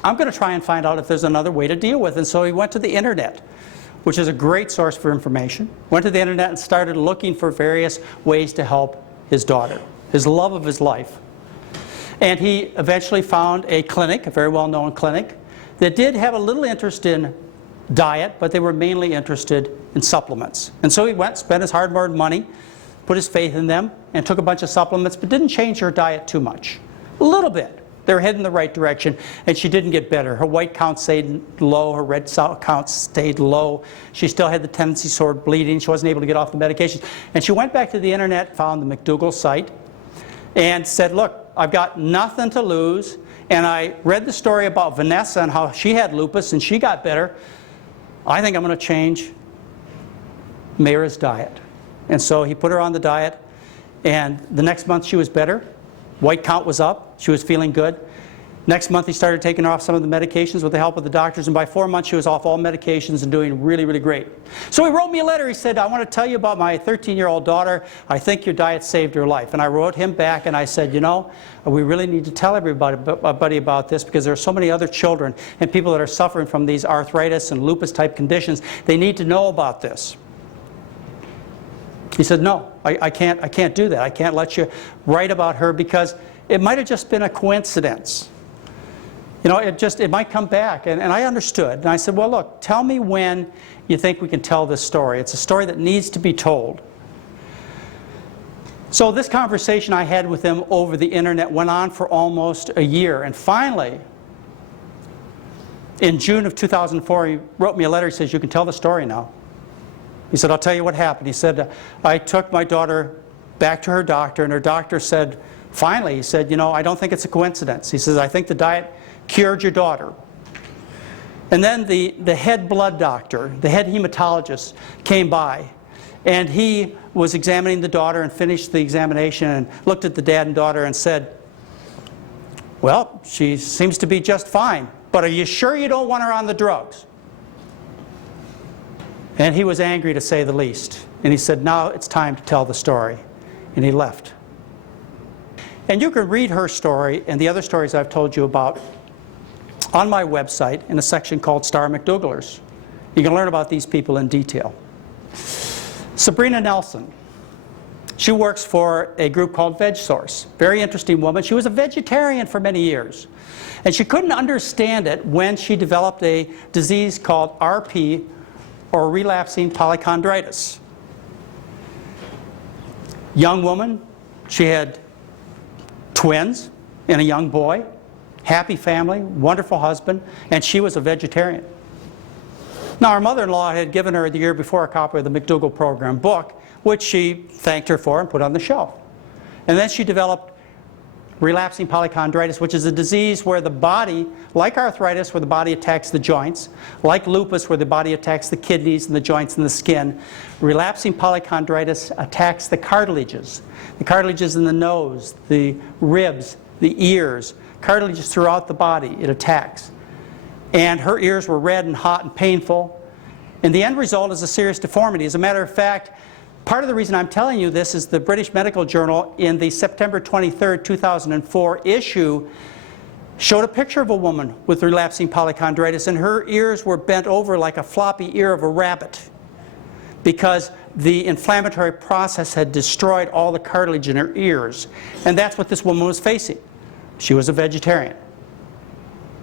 I'm going to try and find out if there's another way to deal with it. And so he went to the internet, which is a great source for information. Went to the internet and started looking for various ways to help his daughter, his love of his life. And he eventually found a clinic, a very well-known clinic, that did have a little interest in diet, but they were mainly interested in supplements. And so he went, spent his hard-earned money, put his faith in them, and took a bunch of supplements, but didn't change her diet too much. A little bit. They were heading in the right direction, and she didn't get better. Her white count stayed low, her red cell count stayed low. She still had the tendency toward bleeding. She wasn't able to get off the medications. And she went back to the internet, found the McDougall's site, and said, look, I've got nothing to lose. And I read the story about Vanessa and how she had lupus and she got better. I think I'm going to change Mayra's diet. And so he put her on the diet, and the next month she was better. White count was up. She was feeling good. Next month he started taking her off some of the medications with the help of the doctors, and by 4 months she was off all medications and doing really, really great. So he wrote me a letter. He said, I want to tell you about my 13-year-old daughter. I think your diet saved her life. And I wrote him back and I said, you know, we really need to tell everybody about this, because there are so many other children and people that are suffering from these arthritis and lupus type conditions. They need to know about this. He said, no, I can't do that. I can't let you write about her because it might have just been a coincidence. You know, it might come back. And I understood. And I said, well, look, tell me when you think we can tell this story. It's a story that needs to be told. So this conversation I had with him over the internet went on for almost a year. And finally, in June of 2004, he wrote me a letter. He says, you can tell the story now. He said, I'll tell you what happened. He said, I took my daughter back to her doctor, and her doctor said, finally, he said, you know, I don't think it's a coincidence. He says, I think the diet cured your daughter. And then the head blood doctor, the head hematologist, came by, and he was examining the daughter and finished the examination and looked at the dad and daughter and said, well, she seems to be just fine, but are you sure you don't want her on the drugs? And he was angry, to say the least. And he said, now it's time to tell the story. And he left. And you can read her story and the other stories I've told you about on my website in a section called Star McDougall's. You can learn about these people in detail. Sabrina Nelson. She works for a group called VegSource. Very interesting woman. She was a vegetarian for many years. And she couldn't understand it when she developed a disease called RP, or relapsing polychondritis. Young woman, she had twins and a young boy, happy family, wonderful husband, and she was a vegetarian. Now, her mother-in-law had given her the year before a copy of the McDougall program book, which she thanked her for and put on the shelf. And then she developed relapsing polychondritis, which is a disease where the body, like arthritis, where the body attacks the joints, like lupus, where the body attacks the kidneys and the joints and the skin, relapsing polychondritis attacks the cartilages in the nose, the ribs, the ears, cartilages throughout the body it attacks. And her ears were red and hot and painful. And the end result is a serious deformity. As a matter of fact, part of the reason I'm telling you this is the British Medical Journal in the September 23, 2004 issue showed a picture of a woman with relapsing polychondritis, and her ears were bent over like a floppy ear of a rabbit because the inflammatory process had destroyed all the cartilage in her ears. And that's what this woman was facing. She was a vegetarian.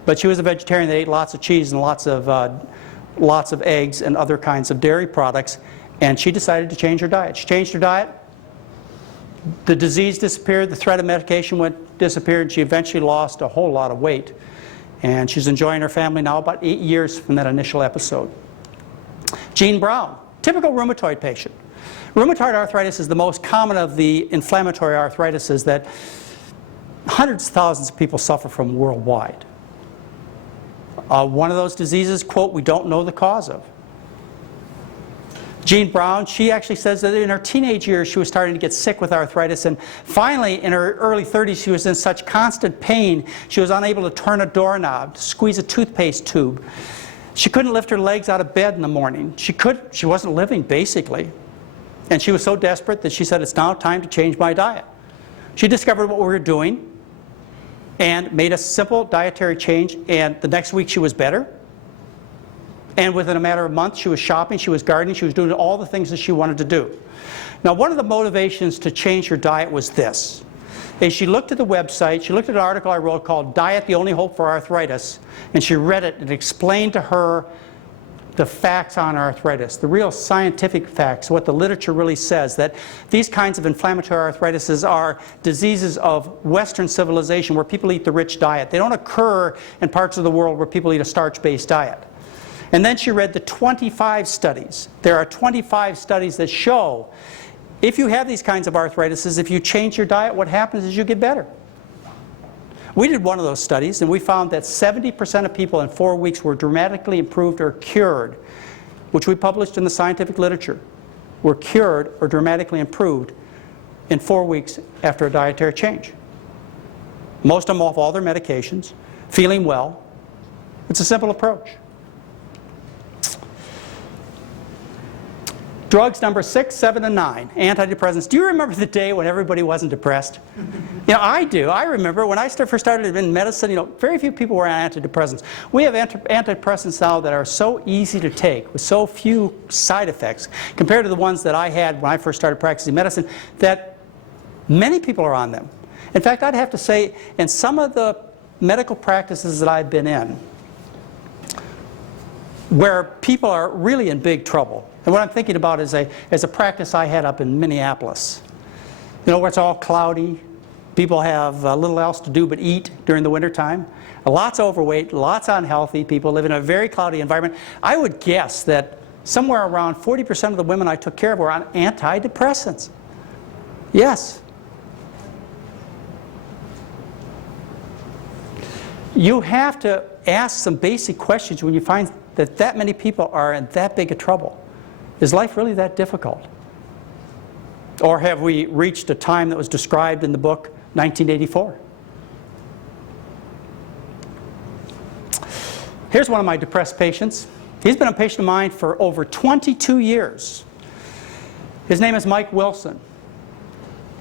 But she was a vegetarian that ate lots of cheese and lots of eggs and other kinds of dairy products. And she decided to change her diet. She changed her diet. The disease disappeared. The threat of medication disappeared. And she eventually lost a whole lot of weight. And she's enjoying her family now about 8 years from that initial episode. Jean Brown, typical rheumatoid patient. Rheumatoid arthritis is the most common of the inflammatory arthritises that hundreds of thousands of people suffer from worldwide. One of those diseases, quote, we don't know the cause of. Jean Brown, she actually says that in her teenage years she was starting to get sick with arthritis, and finally in her early 30s she was in such constant pain she was unable to turn a doorknob, to squeeze a toothpaste tube. She couldn't lift her legs out of bed in the morning. She wasn't living, basically. And she was so desperate that she said, it's now time to change my diet. She discovered what we were doing and made a simple dietary change, and the next week she was better. And within a matter of months, she was shopping, she was gardening, she was doing all the things that she wanted to do. Now, one of the motivations to change her diet was this. As she looked at the website, she looked at an article I wrote called Diet, the Only Hope for Arthritis, and she read it and explained to her the facts on arthritis, the real scientific facts, what the literature really says, that these kinds of inflammatory arthritises are diseases of Western civilization where people eat the rich diet. They don't occur in parts of the world where people eat a starch-based diet. And then she read the 25 studies. There are 25 studies that show if you have these kinds of arthritises, if you change your diet, what happens is you get better. We did one of those studies, and we found that 70% of people in 4 weeks were dramatically improved or cured, which we published in the scientific literature, were cured or dramatically improved in 4 weeks after a dietary change. Most of them off all their medications, feeling well. It's a simple approach. Drugs number 6, 7, and 9, antidepressants. Do you remember the day when everybody wasn't depressed? You know, I do. I remember when I first started in medicine, you know, very few people were on antidepressants. We have antidepressants now that are so easy to take with so few side effects compared to the ones that I had when I first started practicing medicine that many people are on them. In fact, I'd have to say in some of the medical practices that I've been in where people are really in big trouble. And what I'm thinking about is a practice I had up in Minneapolis. You know, where it's all cloudy, people have little else to do but eat during the wintertime, lots of overweight, lots of unhealthy people live in a very cloudy environment. I would guess that somewhere around 40% of the women I took care of were on antidepressants. Yes. You have to ask some basic questions when you find that many people are in that big a trouble. Is life really that difficult? Or have we reached a time that was described in the book 1984? Here's one of my depressed patients. He's been a patient of mine for over 22 years. His name is Mike Wilson.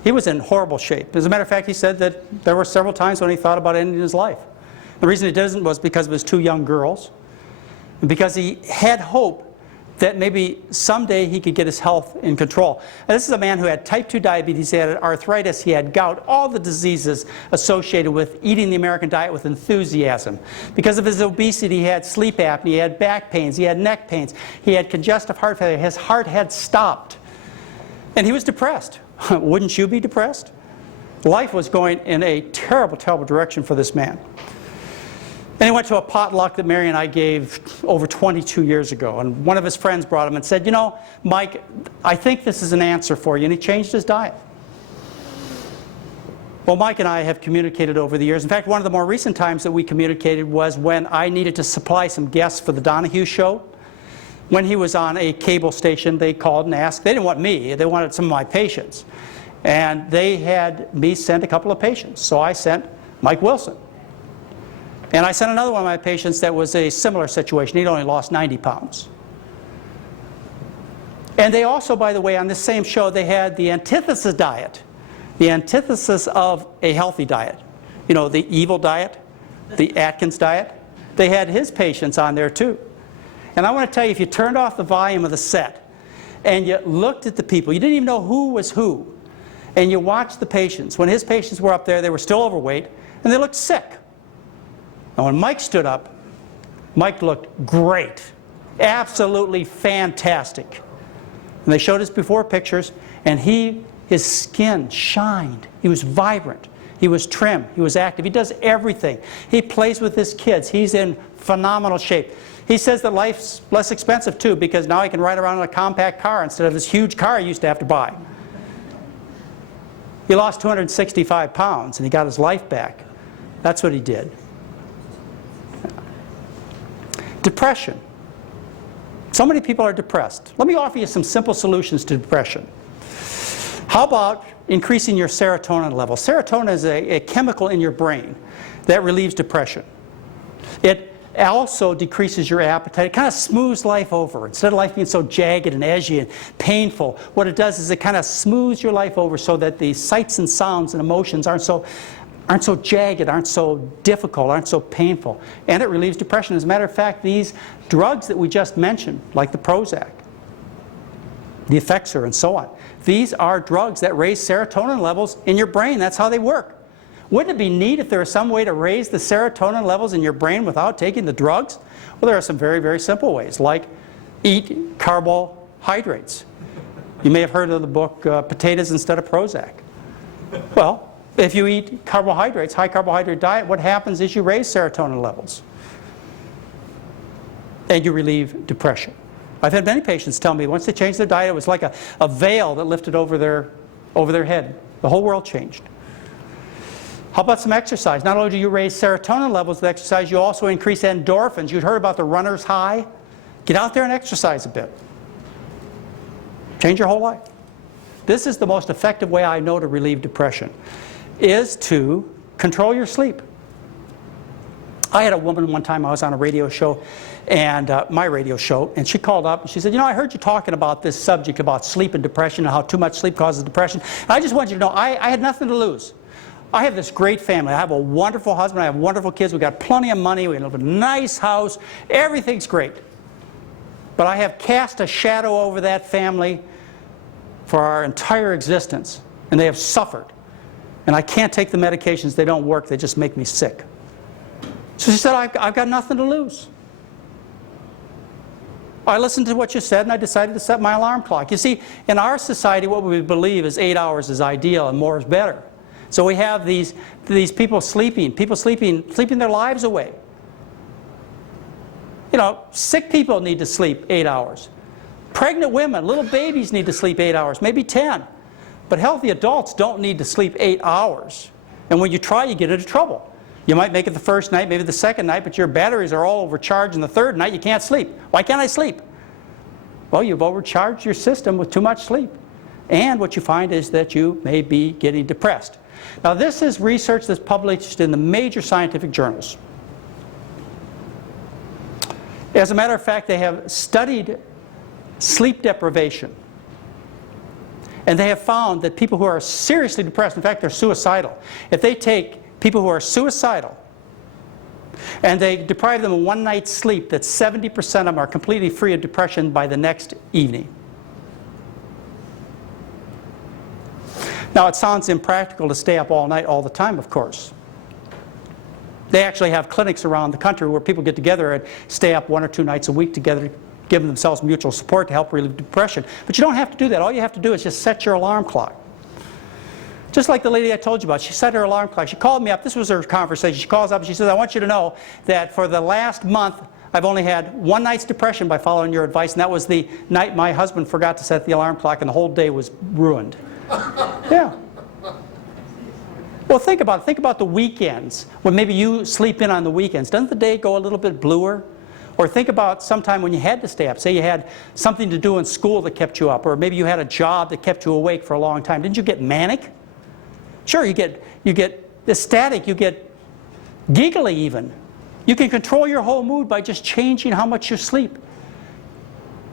He was in horrible shape. As a matter of fact, he said that there were several times when he thought about ending his life. The reason he didn't was because of his 2 young girls, and because he had hope that maybe someday he could get his health in control. And this is a man who had type 2 diabetes, he had arthritis, he had gout, all the diseases associated with eating the American diet with enthusiasm. Because of his obesity, he had sleep apnea, he had back pains, he had neck pains, he had congestive heart failure, his heart had stopped. And he was depressed. Wouldn't you be depressed? Life was going in a terrible, terrible direction for this man. And he went to a potluck that Mary and I gave over 22 years ago. And one of his friends brought him and said, you know, Mike, I think this is an answer for you. And he changed his diet. Well, Mike and I have communicated over the years. In fact, one of the more recent times that we communicated was when I needed to supply some guests for the Donahue show. When he was on a cable station, they called and asked. They didn't want me. They wanted some of my patients. And they had me send a couple of patients. So I sent Mike Wilson. And I sent another one of my patients that was a similar situation. He'd only lost 90 pounds. And they also, by the way, on this same show, they had the antithesis diet. The antithesis of a healthy diet. You know, the evil diet, the Atkins diet. They had his patients on there too. And I want to tell you, if you turned off the volume of the set and you looked at the people, you didn't even know who was who, and you watched the patients. When his patients were up there, they were still overweight, and they looked sick. And when Mike stood up, Mike looked great, absolutely fantastic. And they showed us before pictures, and his skin shined. He was vibrant. He was trim. He was active. He does everything. He plays with his kids. He's in phenomenal shape. He says that life's less expensive too, because now he can ride around in a compact car instead of this huge car he used to have to buy. He lost 265 pounds, and he got his life back. That's what he did. Depression. So many people are depressed. Let me offer you some simple solutions to depression. How about increasing your serotonin level? Serotonin is a chemical in your brain that relieves depression. It also decreases your appetite. It kind of smooths life over. Instead of life being so jagged and edgy and painful, what it does is it kind of smooths your life over so that the sights and sounds and emotions aren't so jagged, aren't so difficult, aren't so painful. And it relieves depression. As a matter of fact, these drugs that we just mentioned, like the Prozac, the Effexor, and so on, these are drugs that raise serotonin levels in your brain. That's how they work. Wouldn't it be neat if there was some way to raise the serotonin levels in your brain without taking the drugs? Well, there are some very, very simple ways, like eat carbohydrates. You may have heard of the book Potatoes Instead of Prozac. Well, if you eat carbohydrates, high carbohydrate diet, what happens is you raise serotonin levels. And you relieve depression. I've had many patients tell me once they changed their diet, it was like a veil that lifted over their head. The whole world changed. How about some exercise? Not only do you raise serotonin levels with exercise, you also increase endorphins. You'd heard about the runner's high. Get out there and exercise a bit. Change your whole life. This is the most effective way I know to relieve depression, is to control your sleep. I had a woman one time, I was on a radio show, and my radio show, and she called up and she said, you know, I heard you talking about this subject about sleep and depression and how too much sleep causes depression. And I just want you to know, I had nothing to lose. I have this great family. I have a wonderful husband. I have wonderful kids. We've got plenty of money. We live in a nice house. Everything's great. But I have cast a shadow over that family for our entire existence, and they have suffered. And I can't take the medications. They don't work. They just make me sick. So she said, I've got nothing to lose. I listened to what you said, and I decided to set my alarm clock. You see, in our society, what we believe is 8 hours is ideal and more is better. So we have these people sleeping their lives away. You know, sick people need to sleep 8 hours. Pregnant women, little babies need to sleep 8 hours, maybe 10. But healthy adults don't need to sleep 8 hours. And when you try, you get into trouble. You might make it the first night, maybe the second night, but your batteries are all overcharged, and the third night you can't sleep. Why can't I sleep? Well, you've overcharged your system with too much sleep. And what you find is that you may be getting depressed. Now, this is research that's published in the major scientific journals. As a matter of fact, they have studied sleep deprivation. And they have found that people who are seriously depressed, in fact, they're suicidal, if they take people who are suicidal and they deprive them of one night's sleep, that 70% of them are completely free of depression by the next evening. Now, it sounds impractical to stay up all night all the time, of course. They actually have clinics around the country where people get together and stay up 1 or 2 nights a week together, giving themselves mutual support to help relieve depression. But you don't have to do that. All you have to do is just set your alarm clock. Just like the lady I told you about, she set her alarm clock. She called me up. This was her conversation. She calls up and she says, I want you to know that for the last month, I've only had 1 night's depression by following your advice, and that was the night my husband forgot to set the alarm clock, and the whole day was ruined. Yeah. Well, think about it. Think about the weekends, when maybe you sleep in on the weekends. Doesn't the day go a little bit bluer? Or think about sometime when you had to stay up. Say you had something to do in school that kept you up, or maybe you had a job that kept you awake for a long time. Didn't you get manic? Sure, you get ecstatic, you get giggly even. You can control your whole mood by just changing how much you sleep.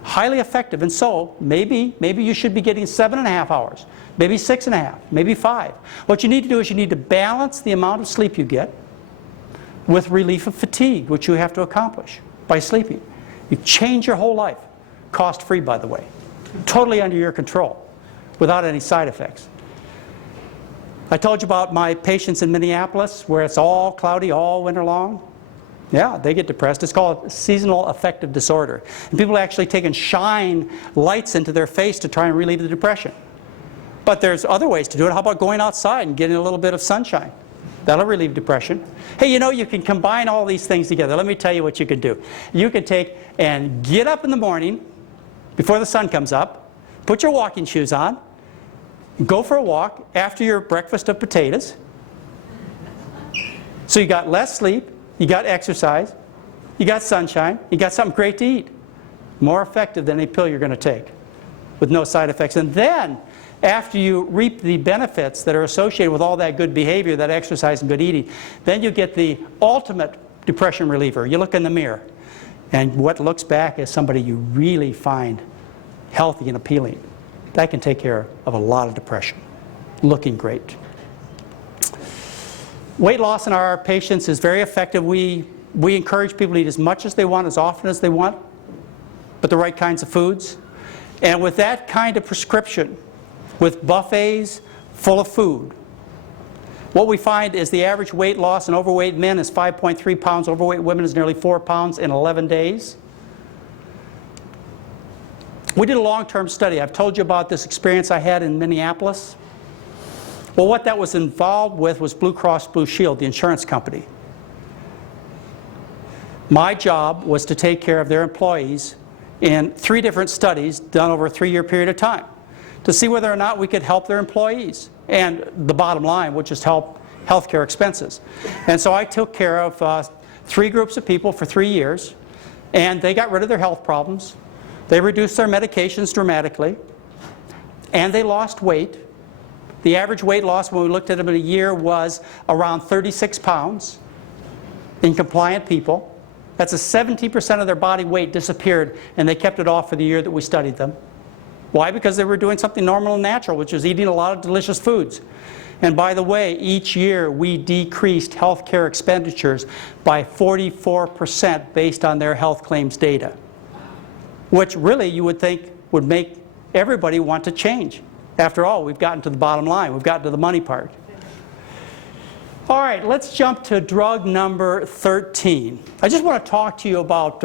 Highly effective. And so maybe you should be getting 7.5 hours, maybe 6.5, maybe 5. What you need to do is you need to balance the amount of sleep you get with relief of fatigue, which you have to accomplish by sleeping. You change your whole life, cost-free, by the way, totally under your control, without any side effects. I told you about my patients in Minneapolis, where it's all cloudy all winter long. Yeah, they get depressed. It's called seasonal affective disorder. And people are actually taking shine lights into their face to try and relieve the depression. But there's other ways to do it. How about going outside and getting a little bit of sunshine? That'll relieve depression. Hey, you know, you can combine all these things together. Let me tell you what you can do. You can take and get up in the morning before the sun comes up, put your walking shoes on, go for a walk after your breakfast of potatoes. So you got less sleep, you got exercise, you got sunshine, you got something great to eat. More effective than any pill you're going to take, with no side effects. And then, after you reap the benefits that are associated with all that good behavior, that exercise and good eating, then you get the ultimate depression reliever. You look in the mirror, and what looks back is somebody you really find healthy and appealing. That can take care of a lot of depression. Looking great. Weight loss in our patients is very effective. We encourage people to eat as much as they want, as often as they want, but the right kinds of foods. And with that kind of prescription, with buffets full of food, what we find is the average weight loss in overweight men is 5.3 pounds. Overweight women is nearly 4 pounds in 11 days. We did a long-term study. I've told you about this experience I had in Minneapolis. Well, what that was involved with was Blue Cross Blue Shield, the insurance company. My job was to take care of their employees in 3 different studies done over a 3-year period of time to see whether or not we could help their employees. And the bottom line, which is help healthcare expenses. And so I took care of 3 groups of people for 3 years, and they got rid of their health problems. They reduced their medications dramatically, and they lost weight. The average weight loss when we looked at them in a year was around 36 pounds. in compliant people. That's a 70% of their body weight disappeared, and they kept it off for the year that we studied them. Why? Because they were doing something normal and natural, which was eating a lot of delicious foods. And by the way, each year we decreased healthcare expenditures by 44% based on their health claims data, which really you would think would make everybody want to change. After all, we've gotten to the bottom line. We've gotten to the money part. All right, let's jump to drug number 13. I just want to talk to you about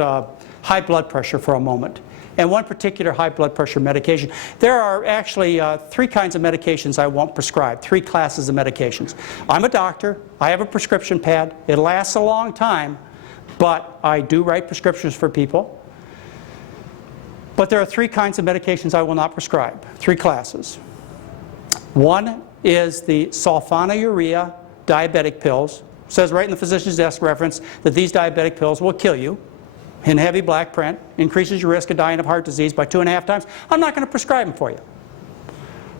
high blood pressure for a moment, and one particular high blood pressure medication. There are actually 3 kinds of medications I won't prescribe, 3 classes of medications. I'm a doctor. I have a prescription pad. It lasts a long time, but I do write prescriptions for people. But there are 3 kinds of medications I will not prescribe, 3 classes. One is the sulfonylurea diabetic pills. It says right in the physician's desk reference that these diabetic pills will kill you in heavy black print, increases your risk of dying of heart disease by 2.5 times. I'm not going to prescribe them for you.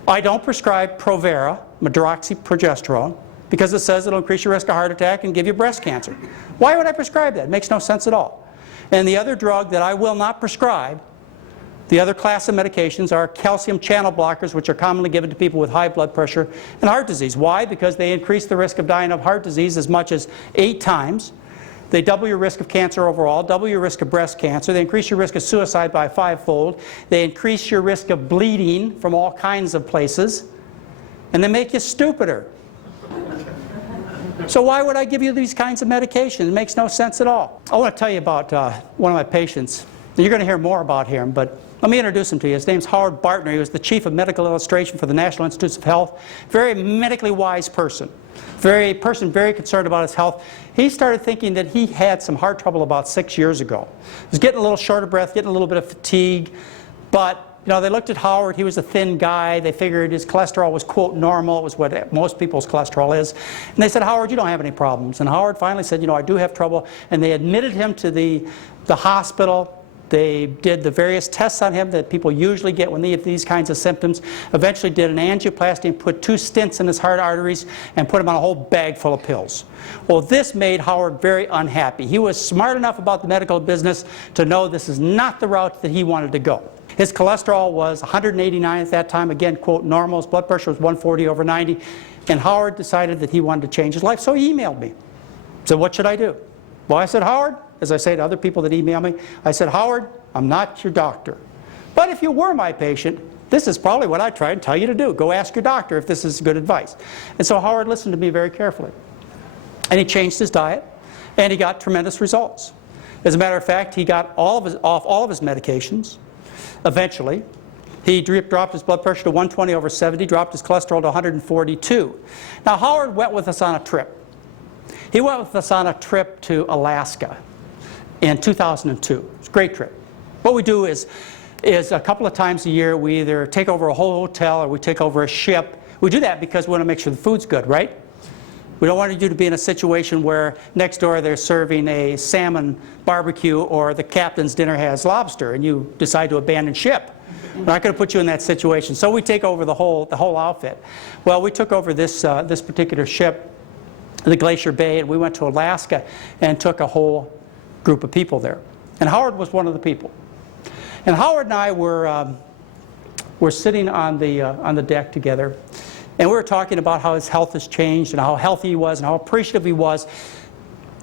I don't prescribe Provera, medroxyprogesterone, because it says it'll increase your risk of heart attack and give you breast cancer. Why would I prescribe that? It makes no sense at all. And the other drug that I will not prescribe, the other class of medications, are calcium channel blockers, which are commonly given to people with high blood pressure and heart disease. Why? Because they increase the risk of dying of heart disease as much as 8 times. They double your risk of cancer overall, double your risk of breast cancer. They increase your risk of suicide by 5-fold. They increase your risk of bleeding from all kinds of places. And they make you stupider. So why would I give you these kinds of medications? It makes no sense at all. I want to tell you about one of my patients. You're going to hear more about him, but let me introduce him to you. His name's Howard Bartner. He was the chief of medical illustration for the National Institutes of Health. Very medically wise person. Very concerned about his health. He started thinking that he had some heart trouble about 6 years ago. He was getting a little short of breath, getting a little bit of fatigue, but they looked at Howard. He was a thin guy. They figured his cholesterol was, quote, normal. It was what most people's cholesterol is. And they said, Howard, you don't have any problems. And Howard finally said, I do have trouble. And they admitted him to the hospital. They did the various tests on him that people usually get when they have these kinds of symptoms. Eventually did an angioplasty and put 2 stents in his heart arteries and put him on a whole bag full of pills. Well, this made Howard very unhappy. He was smart enough about the medical business to know this is not the route that he wanted to go. His cholesterol was 189 at that time, again, quote, normal. His blood pressure was 140/90. And Howard decided that he wanted to change his life, so he emailed me. So what should I do? Well, I said, Howard, as I say to other people that email me, I said, Howard, I'm not your doctor. But if you were my patient, this is probably what I'd try and tell you to do. Go ask your doctor if this is good advice. And so Howard listened to me very carefully. And he changed his diet, and he got tremendous results. As a matter of fact, he got off all of his medications. Eventually, he dropped his blood pressure to 120/70, dropped his cholesterol to 142. Now, Howard went with us on a trip. He went with us on a trip to Alaska in 2002. It's a great trip. What we do is a couple of times a year we either take over a whole hotel or we take over a ship. We do that because we want to make sure the food's good, right? We don't want you to be in a situation where next door they're serving a salmon barbecue or the captain's dinner has lobster and you decide to abandon ship. We're not going to put you in that situation. So we take over the whole outfit. Well, we took over this particular ship, the Glacier Bay, and we went to Alaska and took a whole group of people there. And Howard was one of the people. And Howard and I were sitting on the deck together, and we were talking about how his health has changed and how healthy he was and how appreciative he was.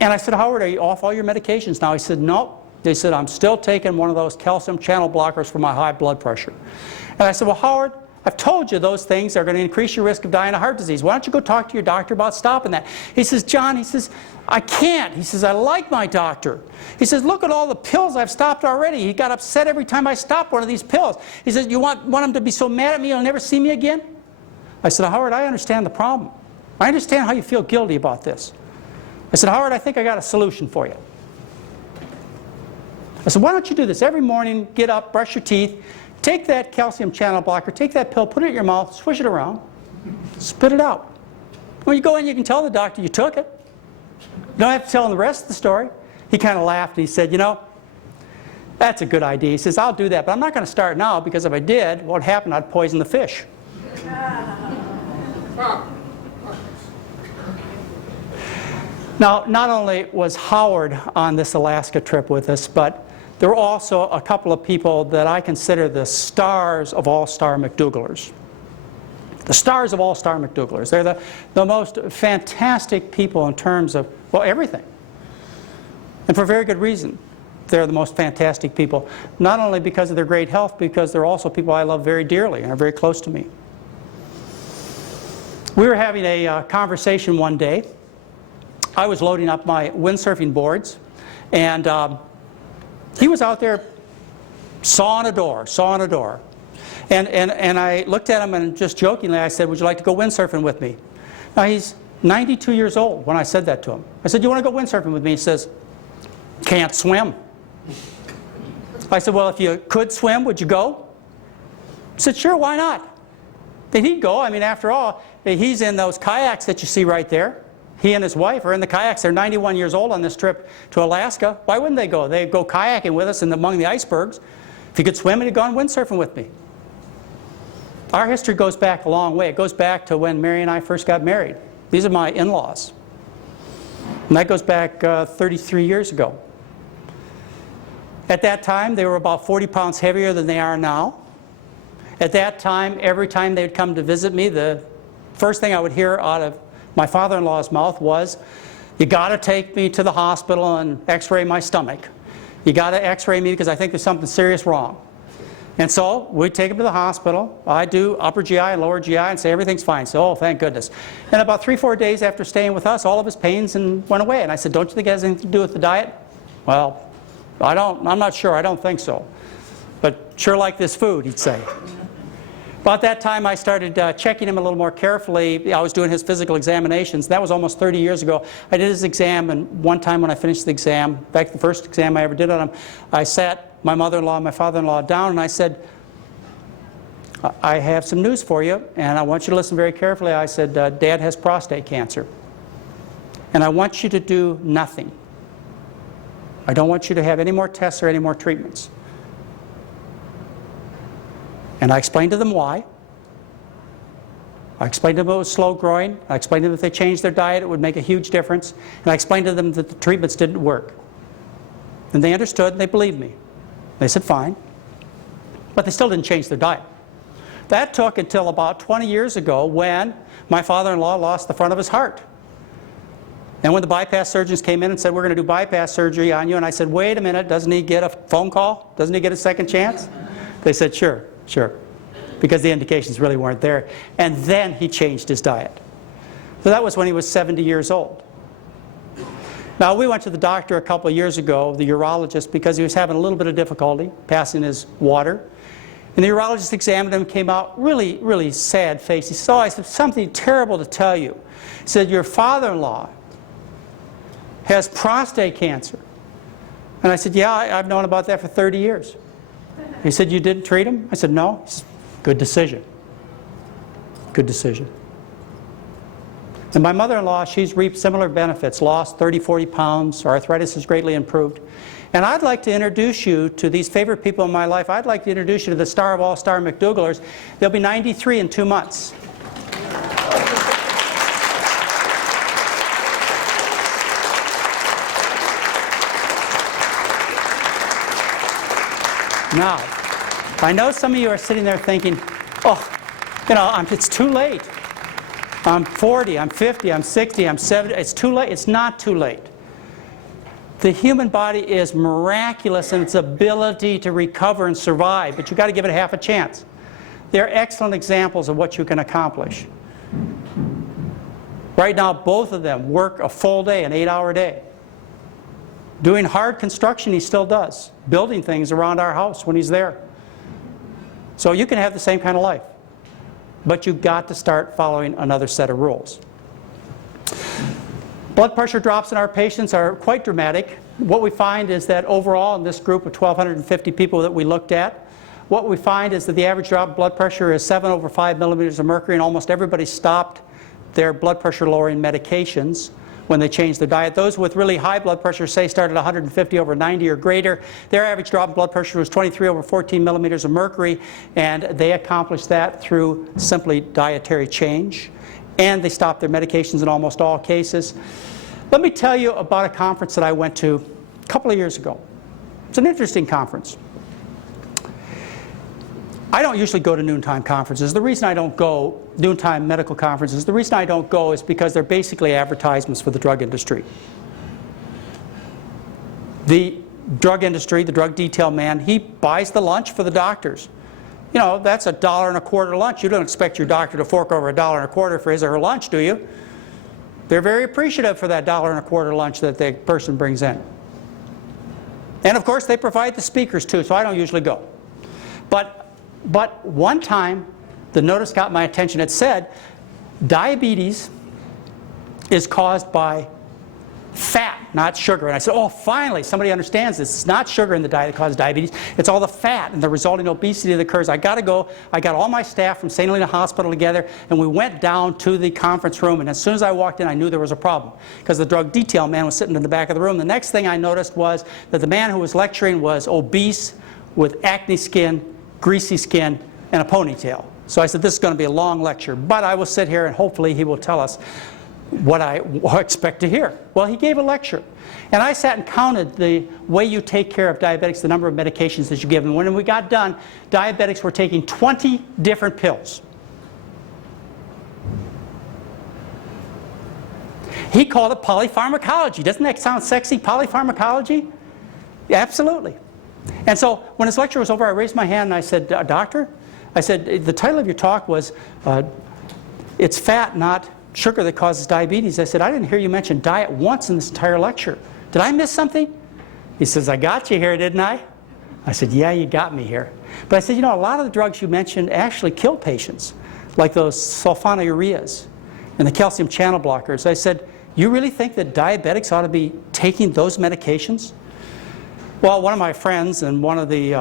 And I said, Howard, are you off all your medications now? He said, no. They said, I'm still taking one of those calcium channel blockers for my high blood pressure. And I said, well, Howard, I've told you those things are going to increase your risk of dying of heart disease. Why don't you go talk to your doctor about stopping that? He says, John, he says, I can't. He says, I like my doctor. He says, look at all the pills I've stopped already. He got upset every time I stopped one of these pills. He says, you want him to be so mad at me he'll never see me again? I said, Howard, I understand the problem. I understand how you feel guilty about this. I said, Howard, I think I got a solution for you. I said, why don't you do this? Every morning, get up, brush your teeth, take that calcium channel blocker, take that pill, put it in your mouth, swish it around, spit it out. When you go in, you can tell the doctor you took it. You don't have to tell him the rest of the story. He kind of laughed and he said, that's a good idea. He says, I'll do that, but I'm not going to start now because if I did, what would happen? I'd poison the fish. Now, not only was Howard on this Alaska trip with us, but there were also a couple of people that I consider the stars of all-star McDougallers. The stars of all-star McDougallers. They're the most fantastic people in terms of, well, everything. And for very good reason. They're the most fantastic people, not only because of their great health, because they're also people I love very dearly and are very close to me. We were having a conversation one day. I was loading up my windsurfing boards, and he was out there sawing a door. And I looked at him and just jokingly I said, would you like to go windsurfing with me? Now he's 92 years old when I said that to him. I said, you want to go windsurfing with me? He says, can't swim. I said, well, if you could swim, would you go? He said, sure, why not? Then he'd go. I mean, after all, he's in those kayaks that you see right there. He and his wife are in the kayaks. They're 91 years old on this trip to Alaska. Why wouldn't they go? They'd go kayaking with us among the icebergs. If he could swim, he'd go on windsurfing with me. Our history goes back a long way. It goes back to when Mary and I first got married. These are my in-laws. And that goes back 33 years ago. At that time, they were about 40 pounds heavier than they are now. At that time, every time they'd come to visit me, the first thing I would hear out of my father-in-law's mouth was, you got to take me to the hospital and x-ray my stomach. You got to x-ray me because I think there's something serious wrong. And so we'd take him to the hospital. I'd do upper GI and lower GI and say everything's fine. So, oh, thank goodness. And about 3-4 days after staying with us, all of his pains went away. And I said, don't you think it has anything to do with the diet? Well, I'm not sure. I don't think so. But sure like this food, he'd say. About that time, I started checking him a little more carefully. I was doing his physical examinations. That was almost 30 years ago. I did his exam, and one time when I finished the exam, in fact, the first exam I ever did on him, I sat my mother-in-law and my father-in-law down, and I said, I have some news for you, and I want you to listen very carefully. I said, Dad has prostate cancer, and I want you to do nothing. I don't want you to have any more tests or any more treatments. And I explained to them why. I explained to them it was slow growing. I explained to them if they changed their diet, it would make a huge difference. And I explained to them that the treatments didn't work. And they understood, and they believed me. They said, fine. But they still didn't change their diet. That took until about 20 years ago when my father-in-law lost the front of his heart. And when the bypass surgeons came in and said, we're going to do bypass surgery on you, and I said, wait a minute, doesn't he get a phone call? Doesn't he get a second chance? They said, sure, because the indications really weren't there. And then he changed his diet. So that was when he was 70 years old. Now, we went to the doctor a couple of years ago, the urologist, because he was having a little bit of difficulty passing his water. And the urologist examined him and came out really, really sad faced. He said, oh, I have something terrible to tell you. He said, your father-in-law has prostate cancer. And I said, yeah, I've known about that for 30 years. He said, you didn't treat him? I said, no. He said, good decision. Good decision. And my mother-in-law, she's reaped similar benefits, lost 30, 40 pounds, her arthritis has greatly improved. And I'd like to introduce you to these favorite people in my life. I'd like to introduce you to the star of all-star McDougallers. They'll be 93 in 2 months. Now, I know some of you are sitting there thinking, oh, it's too late. I'm 40, I'm 50, I'm 60, I'm 70. It's too late. It's not too late. The human body is miraculous in its ability to recover and survive, but you've got to give it half a chance. They're excellent examples of what you can accomplish. Right now, both of them work a full day, an 8-hour day. Doing hard construction, he still does. Building things around our house when he's there. So you can have the same kind of life. But you've got to start following another set of rules. Blood pressure drops in our patients are quite dramatic. What we find is that overall in this group of 1,250 people that we looked at, what we find is that the average drop in blood pressure is 7/5 millimeters of mercury, and almost everybody stopped their blood pressure lowering medications when they changed their diet. Those with really high blood pressure, say, started 150/90 or greater. Their average drop in blood pressure was 23/14 millimeters of mercury, and they accomplished that through simply dietary change. And they stopped their medications in almost all cases. Let me tell you about a conference that I went to a couple of years ago. It's an interesting conference. I don't usually go to noontime conferences. The reason I don't go, noontime medical conferences, the reason I don't go is because they're basically advertisements for the drug industry. The drug industry, the drug detail man, he buys the lunch for the doctors. You know, that's $1.25 lunch. You don't expect your doctor to fork over $1.25 for his or her lunch, do you? They're very appreciative for that $1.25 lunch that the person brings in. And of course, they provide the speakers too, so I don't usually go. But one time, the notice got my attention. It said, diabetes is caused by fat, not sugar. And I said, oh, finally, somebody understands this. It's not sugar in the diet that causes diabetes. It's all the fat and the resulting obesity that occurs. I got to go. I got all my staff from St. Helena Hospital together, and we went down to the conference room. And as soon as I walked in, I knew there was a problem, because the drug detail man was sitting in the back of the room. The next thing I noticed was that the man who was lecturing was obese, with acne skin, greasy skin, and a ponytail. So I said, this is going to be a long lecture, but I will sit here and hopefully he will tell us what I expect to hear. Well, he gave a lecture, and I sat and counted the way you take care of diabetics, the number of medications that you give. And when we got done, diabetics were taking 20 different pills. He called it polypharmacology. Doesn't that sound sexy, polypharmacology? Yeah, absolutely. And so when his lecture was over, I raised my hand and I said, Doctor, I said, the title of your talk was, it's fat, not sugar, that causes diabetes. I said, I didn't hear you mention diet once in this entire lecture. Did I miss something? He says, I got you here, didn't I? I said, yeah, you got me here. But I said, you know, a lot of the drugs you mentioned actually kill patients, like those sulfonylureas and the calcium channel blockers. I said, you really think that diabetics ought to be taking those medications? Well, one of my friends and one of the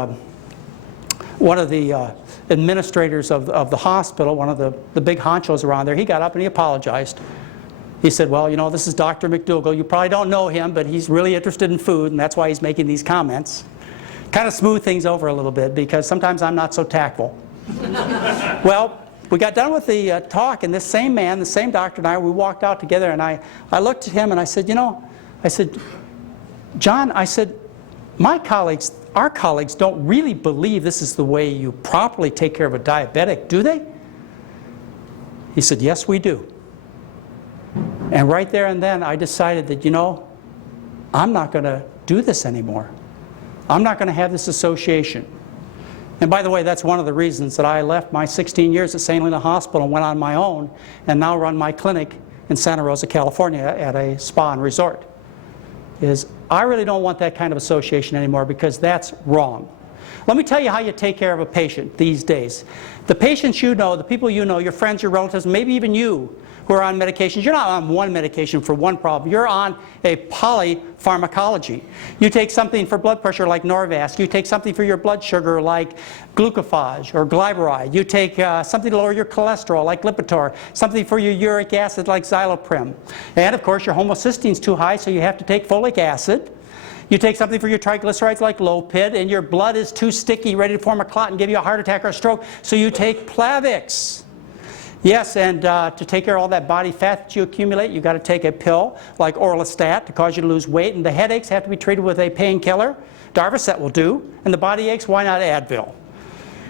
administrators of the hospital, one of the big honchos around there, he got up and he apologized. He said, well, you know, this is Dr. McDougall. You probably don't know him, but he's really interested in food, and that's why he's making these comments. Kind of smooth things over a little bit, because sometimes I'm not so tactful. Well, we got done with the talk, and this same man, the same doctor and I, we walked out together, and I looked at him and I said, you know, I said, John, I said, my colleagues, our colleagues don't really believe this is the way you properly take care of a diabetic, do they? He said, yes, we do. And right there and then I decided that, you know, I'm not going to do this anymore. I'm not going to have this association. And by the way, that's one of the reasons that I left my 16 years at St. Helena Hospital and went on my own and now run my clinic in Santa Rosa, California at a spa and resort. Is I really don't want that kind of association anymore, because that's wrong. Let me tell you how you take care of a patient these days. The patients you know, the people you know, your friends, your relatives, maybe even you who are on medications, you're not on one medication for one problem. You're on a polypharmacology. You take something for blood pressure like Norvasc. You take something for your blood sugar like glucophage or glyburide. You take something to lower your cholesterol like Lipitor. Something for your uric acid like Xyloprim. And of course your homocysteine's too high, so you have to take folic acid. You take something for your triglycerides like Lopid, and your blood is too sticky, ready to form a clot and give you a heart attack or a stroke, so you take Plavix. Yes, and to take care of all that body fat that you accumulate, you've got to take a pill like Orlistat to cause you to lose weight, and the headaches have to be treated with a painkiller. Darvocet will do. And the body aches, why not Advil?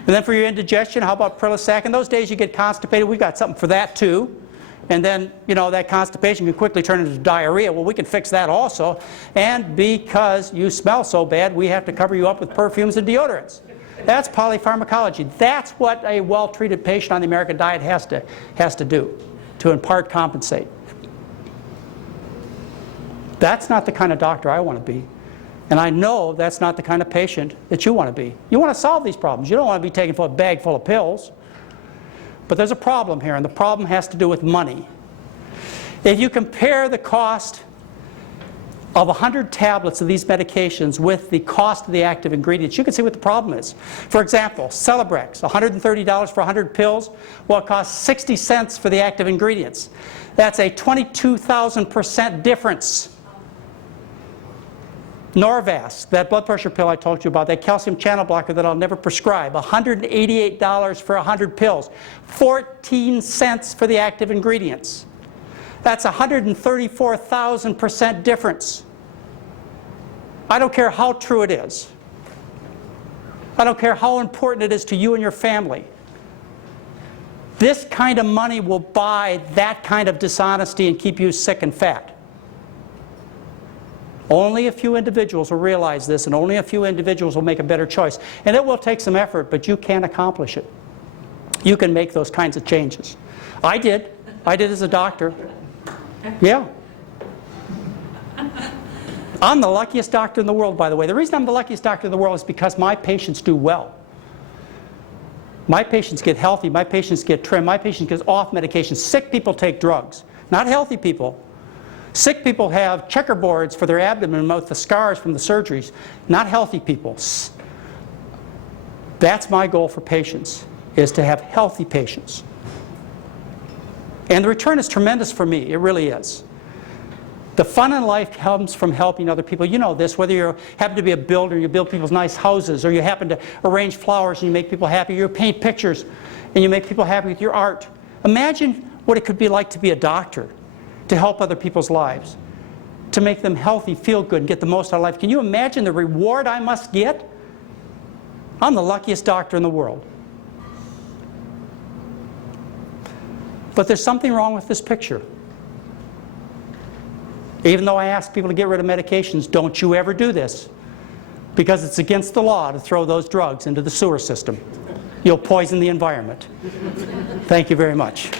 And then for your indigestion, how about Prilosec? In those days you get constipated, we've got something for that too. And then, you know, that constipation can quickly turn into diarrhea. Well, we can fix that also. And because you smell so bad, we have to cover you up with perfumes and deodorants. That's polypharmacology. That's what a well-treated patient on the American diet has to do, to in part compensate. That's not the kind of doctor I want to be. And I know that's not the kind of patient that you want to be. You want to solve these problems. You don't want to be taking a bag full of pills. But there's a problem here, and the problem has to do with money. If you compare the cost of 100 tablets of these medications with the cost of the active ingredients, you can see what the problem is. For example, Celebrex, $130 for 100 pills. Well, it costs 60 cents for the active ingredients. That's a 22,000% difference. Norvasc, that blood pressure pill I told you about, that calcium channel blocker that I'll never prescribe, $188 for 100 pills, 14 cents for the active ingredients. That's 134,000% difference. I don't care how true it is. I don't care how important it is to you and your family. This kind of money will buy that kind of dishonesty and keep you sick and fat. Only a few individuals will realize this, and only a few individuals will make a better choice. And it will take some effort, but you can accomplish it. You can make those kinds of changes. I did. I did as a doctor. Yeah. I'm the luckiest doctor in the world, by the way. The reason I'm the luckiest doctor in the world is because my patients do well. My patients get healthy. My patients get trim. My patients get off medication. Sick people take drugs, not healthy people. Sick people have checkerboards for their abdomen with the scars from the surgeries, not healthy people. That's my goal for patients, is to have healthy patients. And the return is tremendous for me. It really is. The fun in life comes from helping other people. You know this, whether you happen to be a builder, you build people's nice houses, or you happen to arrange flowers and you make people happy, or you paint pictures and you make people happy with your art. Imagine what it could be like to be a doctor, to help other people's lives, to make them healthy, feel good, and get the most out of life. Can you imagine the reward I must get? I'm the luckiest doctor in the world. But there's something wrong with this picture. Even though I ask people to get rid of medications, don't you ever do this, because it's against the law to throw those drugs into the sewer system. You'll poison the environment. Thank you very much.